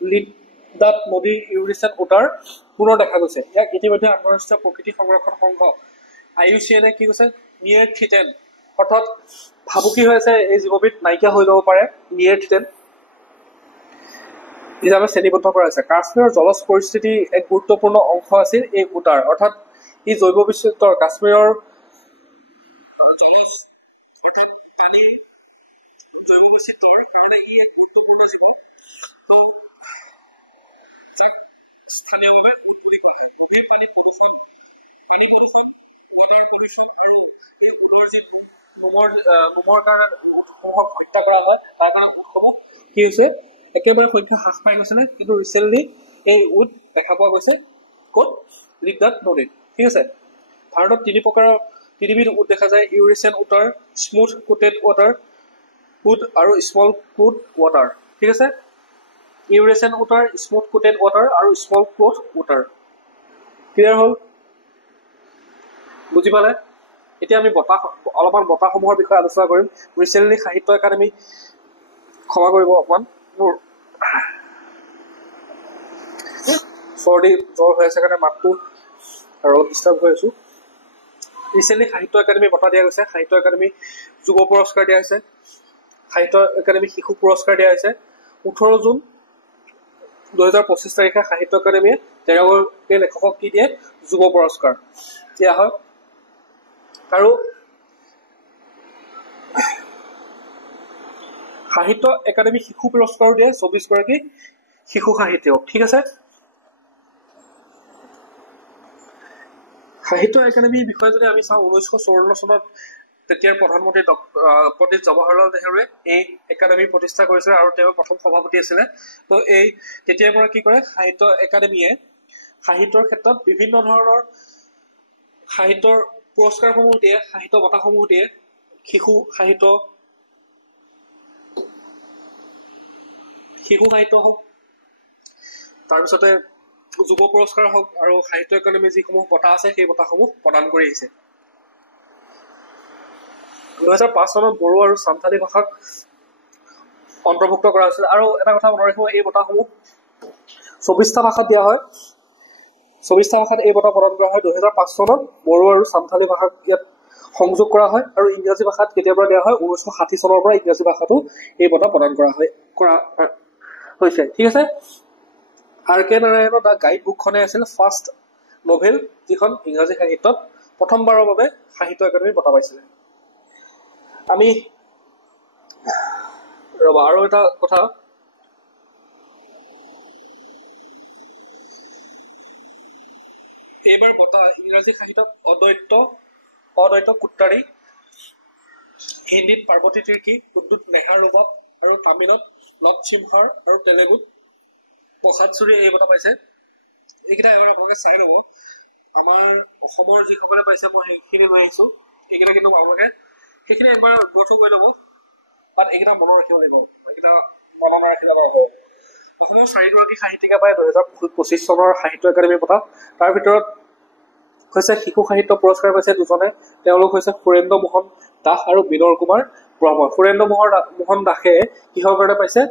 লিডাত নদীৰ ইউৰেছিয়ান ওটাৰ পুনৰ দেখা গৈছে। ইয়াক ইতিমধ্যে আন্তঃৰাষ্ট্ৰীয় প্ৰকৃতি সংৰক্ষণ সংঘ IUCN কি কৈছে, নিয়েৰ থ্ৰিটেন, অৰ্থাৎ ভাবুকি হৈ আছে, এই জীৱবিধ নাইকিয়া হৈ যাব পাৰে, নিয়েৰ থ্ৰিটেন হিচাপে শ্ৰেণীবদ্ধ কৰা হৈছে। কাশ্মীৰৰ জলজ পৰিস্থিতিৰ এক গুৰুত্বপূৰ্ণ অংশ আছিল এই ওটাৰ, অৰ্থাৎ ই জৈৱ বৈচিত্ৰ্যৰ কাশ্মীৰৰ জৈৱ বৈচিত্ৰ্যৰ কাৰণে ই এক গুৰুত্বপূৰ্ণ জীৱ, যাক স্থানীয়ভাৱে উট বুলি কোৱা হয়। গভীৰ পানী প্ৰদূষণ, ৱাটাৰ পলিউশ্যন আৰু এই উটৰ যি বোমৰ কাৰণে উটসমূহক হত্যা কৰা হয়, তাৰ কাৰণে উটসমূহ কি হৈছে, একেবাৰে সংখ্যা হ্ৰাস পাই গৈছিলে। কিন্তু ৰিচেণ্টলি এই উট দেখা পোৱা গৈছে ক'ত? লিডাত নদীত। ঠিক আছে, ভাৰতত তিনিবিধ উট দেখা যায়, ইউৰেছিয়ান ওটাৰ, স্মুথ কোটেড ৱাটাৰ উট আৰু স্মল কোট ৱাটাৰ। ঠিক আছে, ইউৰেচিয়ান ওটাৰ, স্মুথ কোটেড ওটাৰ আৰু স্মল ক্লথ ওটাৰ। ক্লিয়াৰ হ'ল? বুজি পালে? এতিয়া আমি অলপমান বঁটাসমূহৰ বিষয়ে আলোচনা কৰিম। ৰিচেণ্টলি সাহিত্য একাডেমি, ক্ষমা কৰিব অকণমান, মোৰ চৰ্দি জ্বৰ হৈ আছে কাৰণে মাতটো আৰু অলপ ডিষ্টাৰ্ব হৈ আছো। ৰিচেণ্টলি সাহিত্য একাডেমি বঁটা দিয়া গৈছে। সাহিত্য একাডেমি যুৱ পুৰস্কাৰ দিয়া হৈছে, সাহিত্য একাডেমি শিশু পুৰস্কাৰ দিয়া হৈছে। 18 জুন 2025 তাৰিখে সাহিত্য একাডেমীয়ে 13গৰাকী লেখকক কি দিয়ে? যুৱ পুৰস্কাৰ দিয়া হয়। আৰু সাহিত্য একাডেমি শিশু পুৰস্কাৰো দিয়ে 24 গৰাকী শিশু সাহিত্যক। ঠিক আছে? সাহিত্য একাডেমীৰ বিষয়ে যদি আমি চাওঁ, 1954 চনত তেতিয়াৰ প্ৰধানমন্ত্ৰী পণ্ডিত জৱাহৰলাল নেহৰুৱে এই একাডেমি প্ৰতিষ্ঠা কৰিছিলে আৰু তেওঁ প্ৰথম সভাপতি আছিলে। তো এই তেতিয়াৰ পৰা কি কৰে, সাহিত্য একাডেমীয়ে সাহিত্যৰ ক্ষেত্ৰত বিভিন্ন ধৰণৰ সাহিত্যৰ পুৰস্কাৰসমূহ দিয়ে, সাহিত্য বঁটাসমূহ দিয়ে। শিশু সাহিত্য হওক, তাৰপিছতে যুৱ পুৰস্কাৰ হওক, আৰু সাহিত্য একাডেমীৰ যিসমূহ বঁটা আছে সেই বঁটাসমূহ প্ৰদান কৰি আহিছে। 2005 চনত বড়ো আৰু চান্থালী ভাষাক অন্তৰ্ভুক্ত কৰা হৈছিল। আৰু এটা কথা মনত ৰাখিব, এই বঁটাসমূহ 24টা ভাষাত দিয়া হয়। 24টা ভাষাত এই বঁটা প্ৰদান কৰা হয়। 2005 চনত বড়ো আৰু চান্থালী ভাষাক ইয়াত সংযোগ কৰা হয়। আৰু ইংৰাজী ভাষাত কেতিয়াৰ পৰা দিয়া হয়? 1960 চনৰ পৰা ইংৰাজী ভাষাতো এই বঁটা প্ৰদান কৰা হৈছে। ঠিক আছে? R.K. নাৰায়ণৰ দ্য গাইড বুকখনে আছিল ফাৰ্ষ্ট নভেল, যিখন ইংৰাজী সাহিত্যত প্ৰথমবাৰৰ বাবে সাহিত্য একাডেমীৰ বঁটা পাইছিলে। আমি আৰু এটা কথা, এইবাৰ বঁটা ইংৰাজী সাহিত্যত অদ্বৈত কুট্টাৰী, হিন্দীত পাৰ্বতী তিৰ্কি, উৰ্দুত নেহাৰ ৰুবাব আৰু তামিলত নটচিমহাৰ আৰু তেলেগুত প্ৰসাদ চুৰীয়ে এই বঁটা পাইছে। এইকেইটা এবাৰ আপোনালোকে চাই ল'ব। আমাৰ অসমৰ যিসকলে পাইছে মই সেইখিনি লৈ আহিছো। এইকেইটা কিন্তু আপোনালোকে সেইখিনি একবাৰ গৰ্থ কৰি ল'ব, বাট এইকেইটা মনত ৰাখিব লাগিব। এইকেইটা মনত নাৰাখিলে নহ'ব। অসমৰ 4গৰাকী সাহিত্যিকা পায় 2025 চনৰ সাহিত্য একাডেমী বঁটা। তাৰ ভিতৰত হৈছে শিশু সাহিত্য পুৰস্কাৰ পাইছে দুজনে। তেওঁলোক হৈছে সুৰেন্দ্ৰ মোহন দাস আৰু বিনৰ কুমাৰ ব্ৰহ্ম। সুৰেন্দ্ৰ মোহন দাসে কিহৰ কাৰণে পাইছে?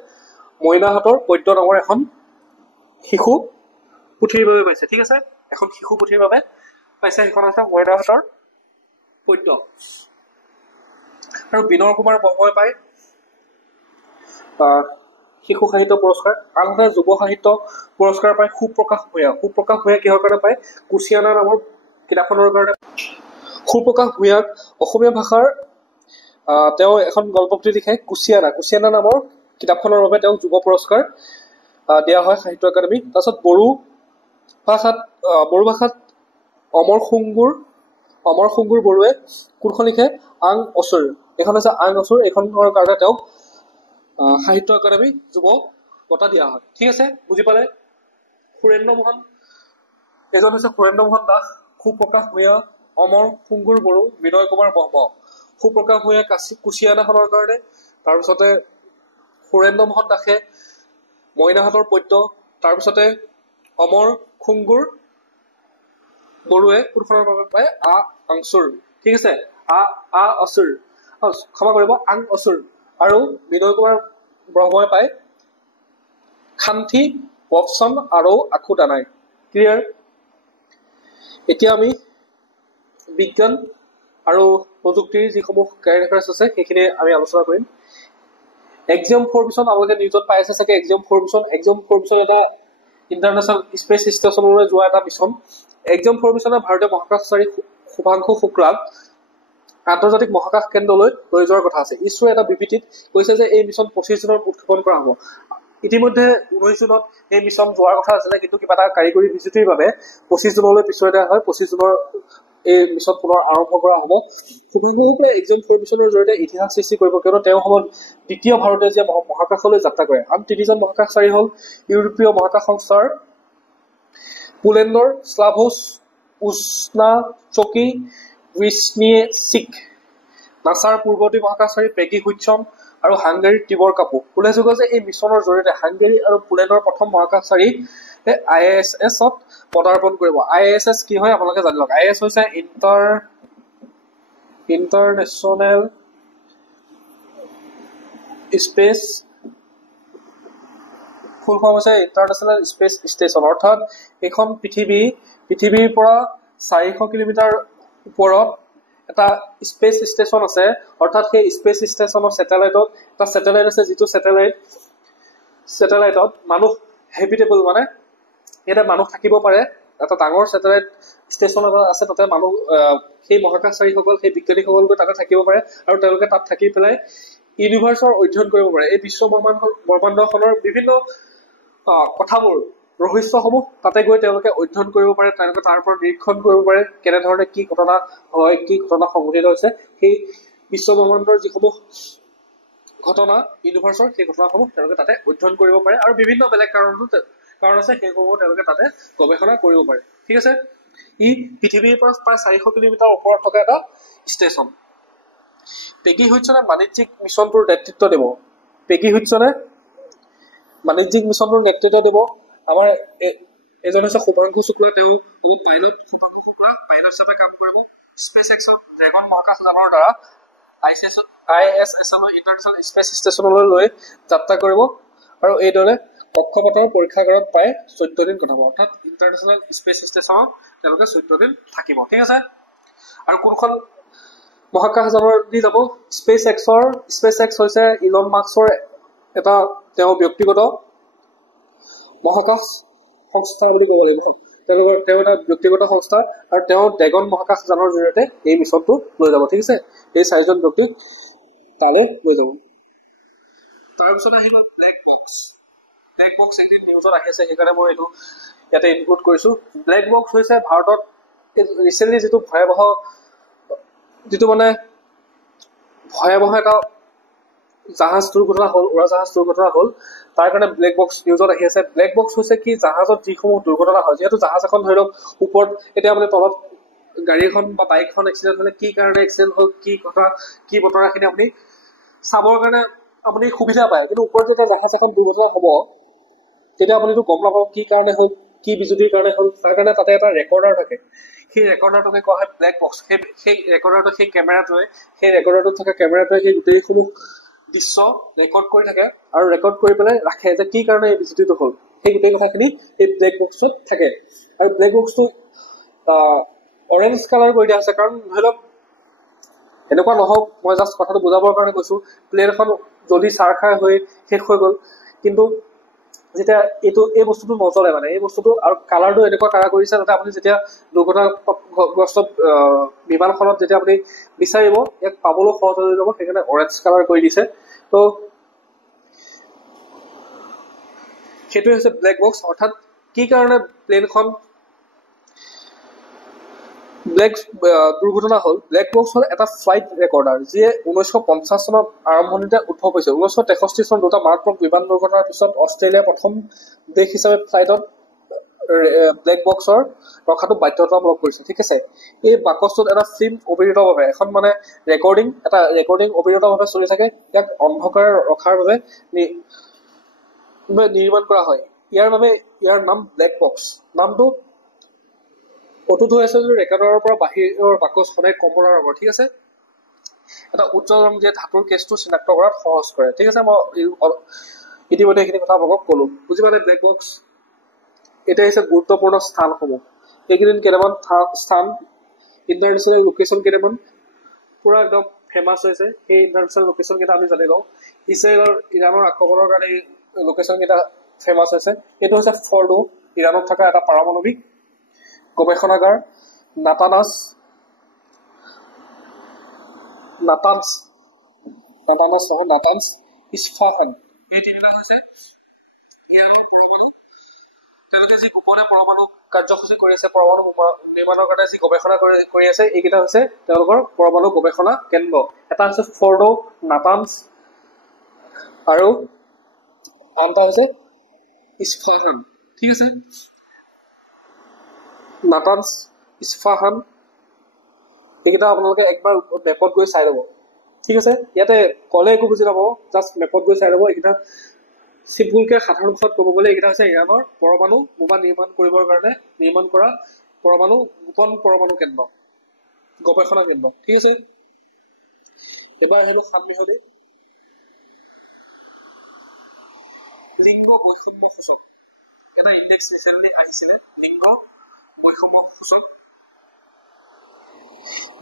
মইনাহঁতৰ পদ্য নামৰ এখন শিশু পুথিৰ বাবে পাইছে। ঠিক আছে? এখন শিশু পুথিৰ বাবে পাইছে, সেইখন হৈছে মইনাহঁতৰ পদ্য। আৰু বিনৰ কুমাৰ ব্ৰহ্মই পায় শিশু সাহিত্য পুৰস্কাৰ। আনহাতে যুৱ সাহিত্য পুৰস্কাৰ পায় সুপ্ৰকাশ ভূঞা। সুপ্ৰকাশ ভূঞা কিহৰ কাৰণে পায়? কুচিয়ানা নামৰ কিতাপখনৰ কাৰণে। সুপ্ৰকাশ ভূঞাক অসমীয়া ভাষাৰ তেওঁ এখন গল্পপুথি লিখে, কুচিয়ানা নামৰ কিতাপখনৰ বাবে তেওঁক যুৱ পুৰস্কাৰ দিয়া হয় সাহিত্য একাডেমী। তাৰপিছত বড়ো ভাষাত অমৰ শুংগুৰ বড়োৱে কোনখন লিখে? আং অচুৰ। এইখন হৈছে আং অচুৰ। এইখনৰ কাৰণে তেওঁক সাহিত্য একাডেমী যুৱ বঁটা দিয়া হয়। ঠিক আছে? বুজি পালে? এজন হৈছে সুৰেন্দ্ৰ মোহন দাস, সুপ্ৰকাশ ভূঞা, অমৰ শুংগুৰ বড়ো, বিনয় কুমাৰ ব্ৰহ্ম। সুপ্ৰকাশ ভূঞা কুচিয়ানাখনৰ কাৰণে, তাৰপিছতে সুৰেন্দ্ৰ মোহন দাসে মইনাহঁতৰ পদ্য, তাৰপিছতে অমৰ শুংগুৰ বড়োৱে কোনখনৰ বাবে পায়? আংচুৰ। ঠিক আছে? অচুৰ, ক্ষমা কৰিব, আং অচুৰ। আৰু বিনয় কুমাৰ ব্ৰহ্মই পায় খান্থি, বফচন আৰু আখু দানাই। ক্লিয়াৰ? এতিয়া আমি বিজ্ঞান আৰু প্ৰযুক্তিৰ যিসমূহ কাৰেণ্ট এফেয়াৰ্ছ আছে সেইখিনি আমি আলোচনা কৰিম। এক্সিয়ম 4 মিছন আপোনালোকে নিউজত পাই আছে চাগে। এক্সিয়ম 4 মিছন এটা ইণ্টাৰনেশ্যনেল স্পেচ ষ্টেচনলৈ যোৱা এটা মিছন। এক্সিয়ম 4 মিছনে ভাৰতীয় মহাকাশচাৰী শুভাংশু শুক্লাক আন্তৰ্জাতিক মহাকাশ কেন্দ্ৰলৈ লৈ যোৱাৰ কথা আছে। ইছৰোৱে এটা বিবৃতিত কৈছে যে এই মিছন 25 জুনত উৎক্ষেপণ কৰা হ'ব। ইতিমধ্যে 19 জুনত এই মিছন যোৱাৰ কথা আছিলে, কিন্তু কিবা এটা কাৰিকৰী বিজুতিৰ বাবে 25 জুনলৈ পিছুৱাই দিয়া হয়। 25 জুনৰ এই মিছন পুনৰ আৰম্ভ কৰা হ'ব। শুভাংশুৱে এক্সিয়ম 4 মিছনৰ জৰিয়তে ইতিহাস সৃষ্টি কৰিব, কিয়নো তেওঁ হ'ব দ্বিতীয় ভাৰতীয় যে মহাকাশলৈ যাত্ৰা কৰে। আন 3জন মহাকাশচাৰী হ'ল ইউৰোপীয় মহাকাশ সংস্থাৰ পোলেণ্ডৰ স্লাভোছ উষ্ণাচকি ৱিছনিয়েছিক, নাছাৰ পূৰ্বৱৰ্তী মহাকাশচাৰী পেগি হুইটছন আৰু হাংগেৰীৰ টিবৰ কাপু। উল্লেখযোগ্য যে এই মিছনৰ জৰিয়তে হাংগেৰী আৰু পোলেণ্ডৰ প্ৰথম মহাকাশচাৰী ISS-ত পদাৰ্পণ কৰিব। ISS কি হয় আপোনালোকে জানি লওক। ISS হৈছে ইণ্টাৰনেশ্যনেল স্পেচ, ফুল ফৰ্ম হৈছে ইণ্টাৰনেশ্যনেল স্পেচ ষ্টেচন। অৰ্থাৎ এইখন পৃথিৱীৰ পৰা 400 কিলোমিটাৰ ওপৰত এটা স্পেচ ষ্টেচন আছে। অৰ্থাৎ সেই স্পেচ ষ্টেচনৰ ছেটেলাইটত এটা ছেটেলাইট আছে, যিটো ছেটেলাইটত মানুহ হেবিটেবল, মানে ইয়াতে মানুহ থাকিব পাৰে। এটা ডাঙৰ ছেটেলাইট ষ্টেচন এটা আছে, তাতে মানুহ সেই মহাকাশচাৰীসকল, সেই বিজ্ঞানীসকল গৈ তাতে থাকিব পাৰে আৰু তেওঁলোকে তাত থাকি পেলাই ইউনিভাৰ্চৰ অধ্যয়ন কৰিব পাৰে। এই বিশ্ব ব্ৰহ্মাণ্ডখনৰ বিভিন্ন কথাবোৰ, ৰহস্যসমূহ তাতে গৈ তেওঁলোকে অধ্যয়ন কৰিব পাৰে। তেওঁলোকে তাৰ পৰা নিৰীক্ষণ কৰিব পাৰে কেনেধৰণে কি ঘটনা হয়, কি ঘটনা সংঘটিত হৈছে। সেই বিশ্ব ব্ৰহ্মাণ্ডৰ যিসমূহ ঘটনা ইউনিভাৰ্চৰ, সেই ঘটনাসমূহ তেওঁলোকে তাতে অধ্যয়ন কৰিব পাৰে আৰু বিভিন্ন বেলেগ কাৰণ আছে, সেইসমূহ তেওঁলোকে তাতে গৱেষণা কৰিব পাৰে। ঠিক আছে, ই পৃথিৱীৰ পৰা প্ৰায় 400 কিলোমিটাৰ ওপৰত থকা এটা ষ্টেচন। পেগী হুডছনে বাণিজ্যিক মিছনটোৰ নেতৃত্ব দিব। পেগী হুডছনে বাণিজ্যিক মিছনটোৰ নেতৃত্ব দিব। আমাৰ এজন হৈছে শুভাংশু শুক্লা, তেওঁ হ'ব পাইলট। শুভাংশু শুক্লা পাইলট হিচাপে কাম কৰিব। স্পেচ এক্সত ড্ৰেগন মহাকাশযানৰ দ্বাৰা ISS-লৈ ইণ্টাৰনেশ্যনেল স্পেচ ষ্টেচনলৈ লৈ যাত্ৰা কৰিব আৰু এইদৰে কক্ষপথৰ পৰীক্ষাগাৰত প্ৰায় 14 দিন কটাব। অৰ্থাৎ ইণ্টাৰনেশ্যনেল স্পেচ ষ্টেচনত তেওঁলোকে 14 দিন থাকিব। ঠিক আছে, আৰু কোনখন মহাকাশযানৰ দি যাব? স্পেচ এক্স হৈছে ইলন মাস্কৰ এটা তেওঁ ব্যক্তিগত মহাকাশ সংস্থা বুলি ক'ব লাগিব। তেওঁ এটা ব্যক্তিগত সংস্থা আৰু তেওঁ ড্ৰেগন মহাকাশযানৰ জৰিয়তে এই মিছনটো লৈ যাব। ঠিক আছে, এই 4জন ব্যক্তিক তালৈ লৈ যাব। তাৰপিছত আহিব ব্লেক বক্স। ব্লেক বক্স একদিন নিউজত আহি আছে, সেইকাৰণে মই এইটো ইয়াতে ইনক্লুড কৰিছো। ব্লেক বক্স হৈছে ভাৰতত ৰিচেণ্টলি যিটো ভয়াৱহ এটা জাহাজ দুৰ্ঘটনা হ'ল, উৰাজাহাজ দুৰ্ঘটনা হ'ল, তাৰ কাৰণে ব্লেক বক্স নিউজত আহি আছে। ব্লেক বক্স হৈছে কি? জাহাজত যিসমূহ দুৰ্ঘটনা হয়, যিহেতু জাহাজ এখন ধৰি লওক ওপৰত, এতিয়া আপুনি তলত গাড়ী এখন বা বাইকখন এক্সিডেণ্ট হ'লে কি কাৰণে এক্সিডেণ্ট হ'ল, কি কথা, কি বতৰাখিনি আপুনি চাবৰ কাৰণে আপুনি সুবিধা পায়। কিন্তু ওপৰত যেতিয়া জাহাজ এখন দুৰ্ঘটনা হ'ব, তেতিয়া আপুনিতো গম নাপাব কি কাৰণে হ'ল, কি বিজুতিৰ কাৰণে হ'ল। তাৰ কাৰণে তাতে এটা ৰেকৰ্ডাৰ থাকে। সেই ৰেকৰ্ডাৰটোকে কোৱা হয় ব্লেক বক্স। সেই ৰেকৰ্ডাৰটো, সেই ৰেকৰ্ডাৰটোত থকা কেমেৰাটোৱে সেই গোটেইসমূহ দৃশ্য ৰেকৰ্ড কৰি থাকে আৰু ৰেকৰ্ড কৰি পেলাই ৰাখে যে কি কাৰণে এই বিজুতিটো হ'ল। সেই গোটেই কথাখিনি এই ব্লেক বক্সত থাকে। আৰু ব্লেক বক্সটো অৰেঞ্জ কালাৰ কৰি দিয়া আছে, কাৰণ ধৰি লওক এনেকুৱা নহওক, মই জাষ্ট কথাটো বুজাবৰ কাৰণে কৈছো, প্লেন এখন জলদি চাৰ খাই হৈ শেষ হৈ গ'ল, কিন্তু যেতিয়া এই বস্তুটো নজ্বলে, মানে এই বস্তুটো, আৰু কালাৰটো এনেকুৱা কালাৰ কৰিছে যাতে আপুনি যেতিয়া দুৰ্ঘটনাগ্ৰস্ত বিমানখনত যেতিয়া আপুনি বিচাৰিব, ইয়াক পাবলৈ সহজ হৈ যাব। সেইকাৰণে অৰেঞ্জ কালাৰ কৰি দিছে। তো সেইটোৱে হৈছে ব্লেক বক্স। অৰ্থাৎ কি কাৰণে প্লেনখন দুৰ্ঘটনা হ'ল? ব্লেক বক্স হ'ল এটা ফ্লাইট ৰেকৰ্ডাৰ, যিয়ে 1950 চনত আৰম্ভণিতে উদ্ভৱ হৈছিল। 1963 চনত দুটা মাৰাত্মক বিমান দুৰ্ঘটনাৰ পিছত অষ্ট্ৰেলিয়া প্ৰথম দেশ হিচাপে ফ্লাইটত ব্লেক বক্সৰ ৰখাটো বাধ্যতামূলক কৰিছে। ঠিক আছে, এই বাকচটোত এটা ফিল্ম অবিৰতভাৱে এখন মানে ৰেকৰ্ডিং অবিৰতভাৱে চলি থাকে। ইয়াক অন্ধকাৰ ৰখাৰ বাবে নিৰ্মাণ কৰা হয়। ইয়াৰ নাম ব্লেক বক্স। নামটো অটুট হৈ আছে, যদি ৰেকৰ্ডাৰৰ পৰা বাহিৰৰ বাকচ সদায় কমলা ৰঙৰ। ঠিক আছে, এটা উজ্জ্বল ৰং দিয়ে ধাতুৰ কেছটো চিনাক্ত কৰাত সহজ কৰে। ঠিক আছে, মই ইতিমধ্যে এইখিনি কথা আপোনালোকক ক'লো। বুজি পালে? ব্লেক বক্স এতিয়া হৈছে গুৰুত্বপূৰ্ণ স্থানসমূহ। এইকেইদিন কেইটামান স্থান, ইণ্টাৰনেশ্যনেল লোকেশ্যন কেইটামান পুৰা একদম ফেমাছ হৈছে। সেই ইণ্টাৰনেশ্যনেল লোকেশ্যন কেইটা আমি জানি লওঁ। ইৰাণৰ আক্ৰমণৰ কাৰণে এই লোকেশ্যন কেইটা ফেমাছ হৈছে। এইটো হৈছে ফৰ্ডো, ইৰাণত থকা এটা পাৰমাণৱিক গৱেষণাগাৰ। নাটানছ, ইস্ফাহান, এই তিনিটা হৈছে ইৰাণৰ পৰমাণু। তেওঁলোকে যি গোপনে পৰমাণু কাৰ্যসূচী কৰি আছে, পৰমাণু নিৰ্মাণৰ কাৰণে যি গৱেষণা কৰি আছে, এইকেইটা হৈছে তেওঁলোকৰ পৰমাণু গৱেষণা কেন্দ্ৰ। এটা হৈছে ফৰ্ডো, নাটানছ আৰু আন এটা হৈছে ইস্ফাহান। ঠিক আছে, নাটানছ, ইস্ফাহান, এইকেইটা আপোনালোকে একবাৰ মেপত গৈ চাই ল'ব। ঠিক আছে, ইয়াতে কলে একো বুজি নাপাব, জাষ্ট মেপত গৈ চাই ল'ব। এইকেইটা চিম্পুলকে সাধাৰণ ভাষাত ক'ব গ'লে এইকেইটা হৈছে ইৰাণৰ পৰমাণু বোমা নিৰ্মাণ কৰিবৰ কাৰণে নিৰ্মাণ কৰা পৰমাণু গোপন পৰমাণু কেন্দ্ৰ, গৱেষণা কেন্দ্ৰ। ঠিক আছে, এবাৰ আহিলো সাতমিহলি লিংগ বৈষম্য সূচক, এটা ইণ্ডেক্স ৰিচেণ্টলি আহিছিলে, লিংগ বৈষম্য সূচক।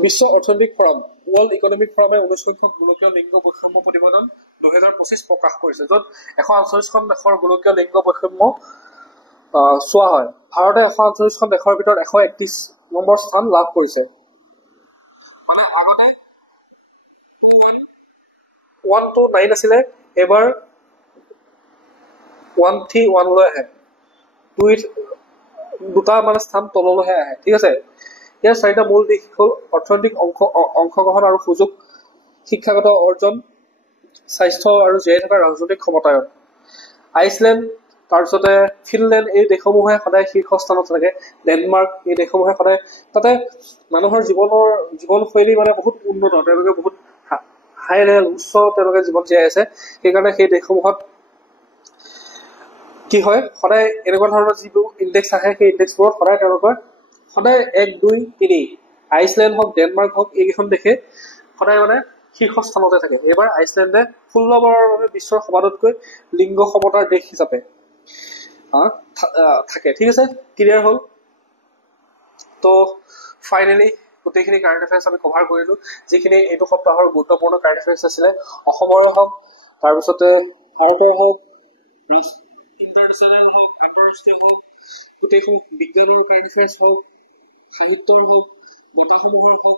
বিশ্ব অৰ্থনৈতিক ফৰাম, ৱৰ্ল্ড ইকনমিক ফৰামে 19 সংখ্যক গোলকীয় লিংগ বৈষম্য প্ৰতিবেদন 2025 প্ৰকাশ কৰিছে, য'ত 148খন দেশৰ গোলকীয় লিংগ বৈষম্য চোৱা হয়। ভাৰতে 148খন দেশৰ ভিতৰত 131 নম্বৰ স্থান লাভ কৰিছে। মানে আগতে 129 আছিলে, এবাৰ 131 লৈ আহে, দুটা মানে স্থান তললৈহে আহে। ঠিক আছে, ইয়াৰ 4টা মূল দিশ হ'ল অৰ্থনৈতিক অংশগ্ৰহণ আৰু সুযোগ, শিক্ষাগত অৰ্জন, স্বাস্থ্য আৰু জীয়াই থকাৰ ৰাজনৈতিক ক্ষমতায়ন। আইচলেণ্ড, তাৰপিছতে ফিনলেণ্ড, এই দেশসমূহে সদায় শীৰ্ষস্থানত থাকে। ডেনমাৰ্ক, এই দেশসমূহে সদায়, তাতে মানুহৰ জীৱনশৈলী মানে বহুত উন্নত, তেওঁলোকে বহুত হাই লেভেল, উচ্চ তেওঁলোকে জীৱন জীয়াই আছে। সেইকাৰণে সেই দেশসমূহত কি হয়, সদায় এনেকুৱা ধৰণৰ যিবোৰ ইণ্ডেক্স আহে, সেই ইণ্ডেক্সবোৰত সদায় তেওঁলোকৰ সদায় 1, 2, 3, আইচলেণ্ড হওক ডেনমাৰ্ক হওক, এইকেইখন দেশে সদায় মানে শীৰ্ষস্থানতে থাকে। এইবাৰ আইচলেণ্ডে 16 বাৰৰ বাবে বিশ্বৰ সবাতোতকৈ লিংগ সমতাৰ দেশ হিচাপে থাকে। ঠিক আছে, ক্লিয়াৰ হ'ল। তো ফাইনেলি গোটেইখিনি কাৰেণ্ট এফেয়াৰ্ছ আমি কভাৰ কৰিলো, যিখিনি এইটো সপ্তাহৰ গুৰুত্বপূৰ্ণ কাৰেণ্ট এফেয়াৰ্ছ আছিলে, অসমৰে হওক, তাৰপিছতে ভাৰতৰ হওক, ইণ্টাৰনেশ্যনেল হওক, আন্তঃৰাষ্ট্ৰীয় হওক, গোটেইখিনি বিজ্ঞানৰ কাৰেণ্ট এফেয়াৰ্ছ হওক, সাহিত্যৰ হওক, বঁটাসমূহৰ হওক,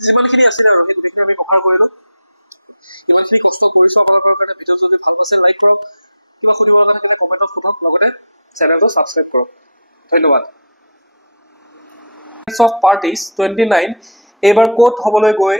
যিমানখিনি আছিলে আৰু সেই গোটেইখিনি আমি কভাৰ কৰিলো। ইমানখিনি কষ্ট কৰিছো আপোনালোকৰ কাৰণে। ভিডিঅ' যদি ভাল পাইছে লাইক কৰক, কিবা সুধিব লগা থাকিলে কমেণ্টত সোধক, লগতে চেনেলটো ছাবস্ক্ৰাইব কৰক। ধন্যবাদ। অফ পাৰ্টিজ 29 এইবাৰ ক'ত হ'বলৈ গৈ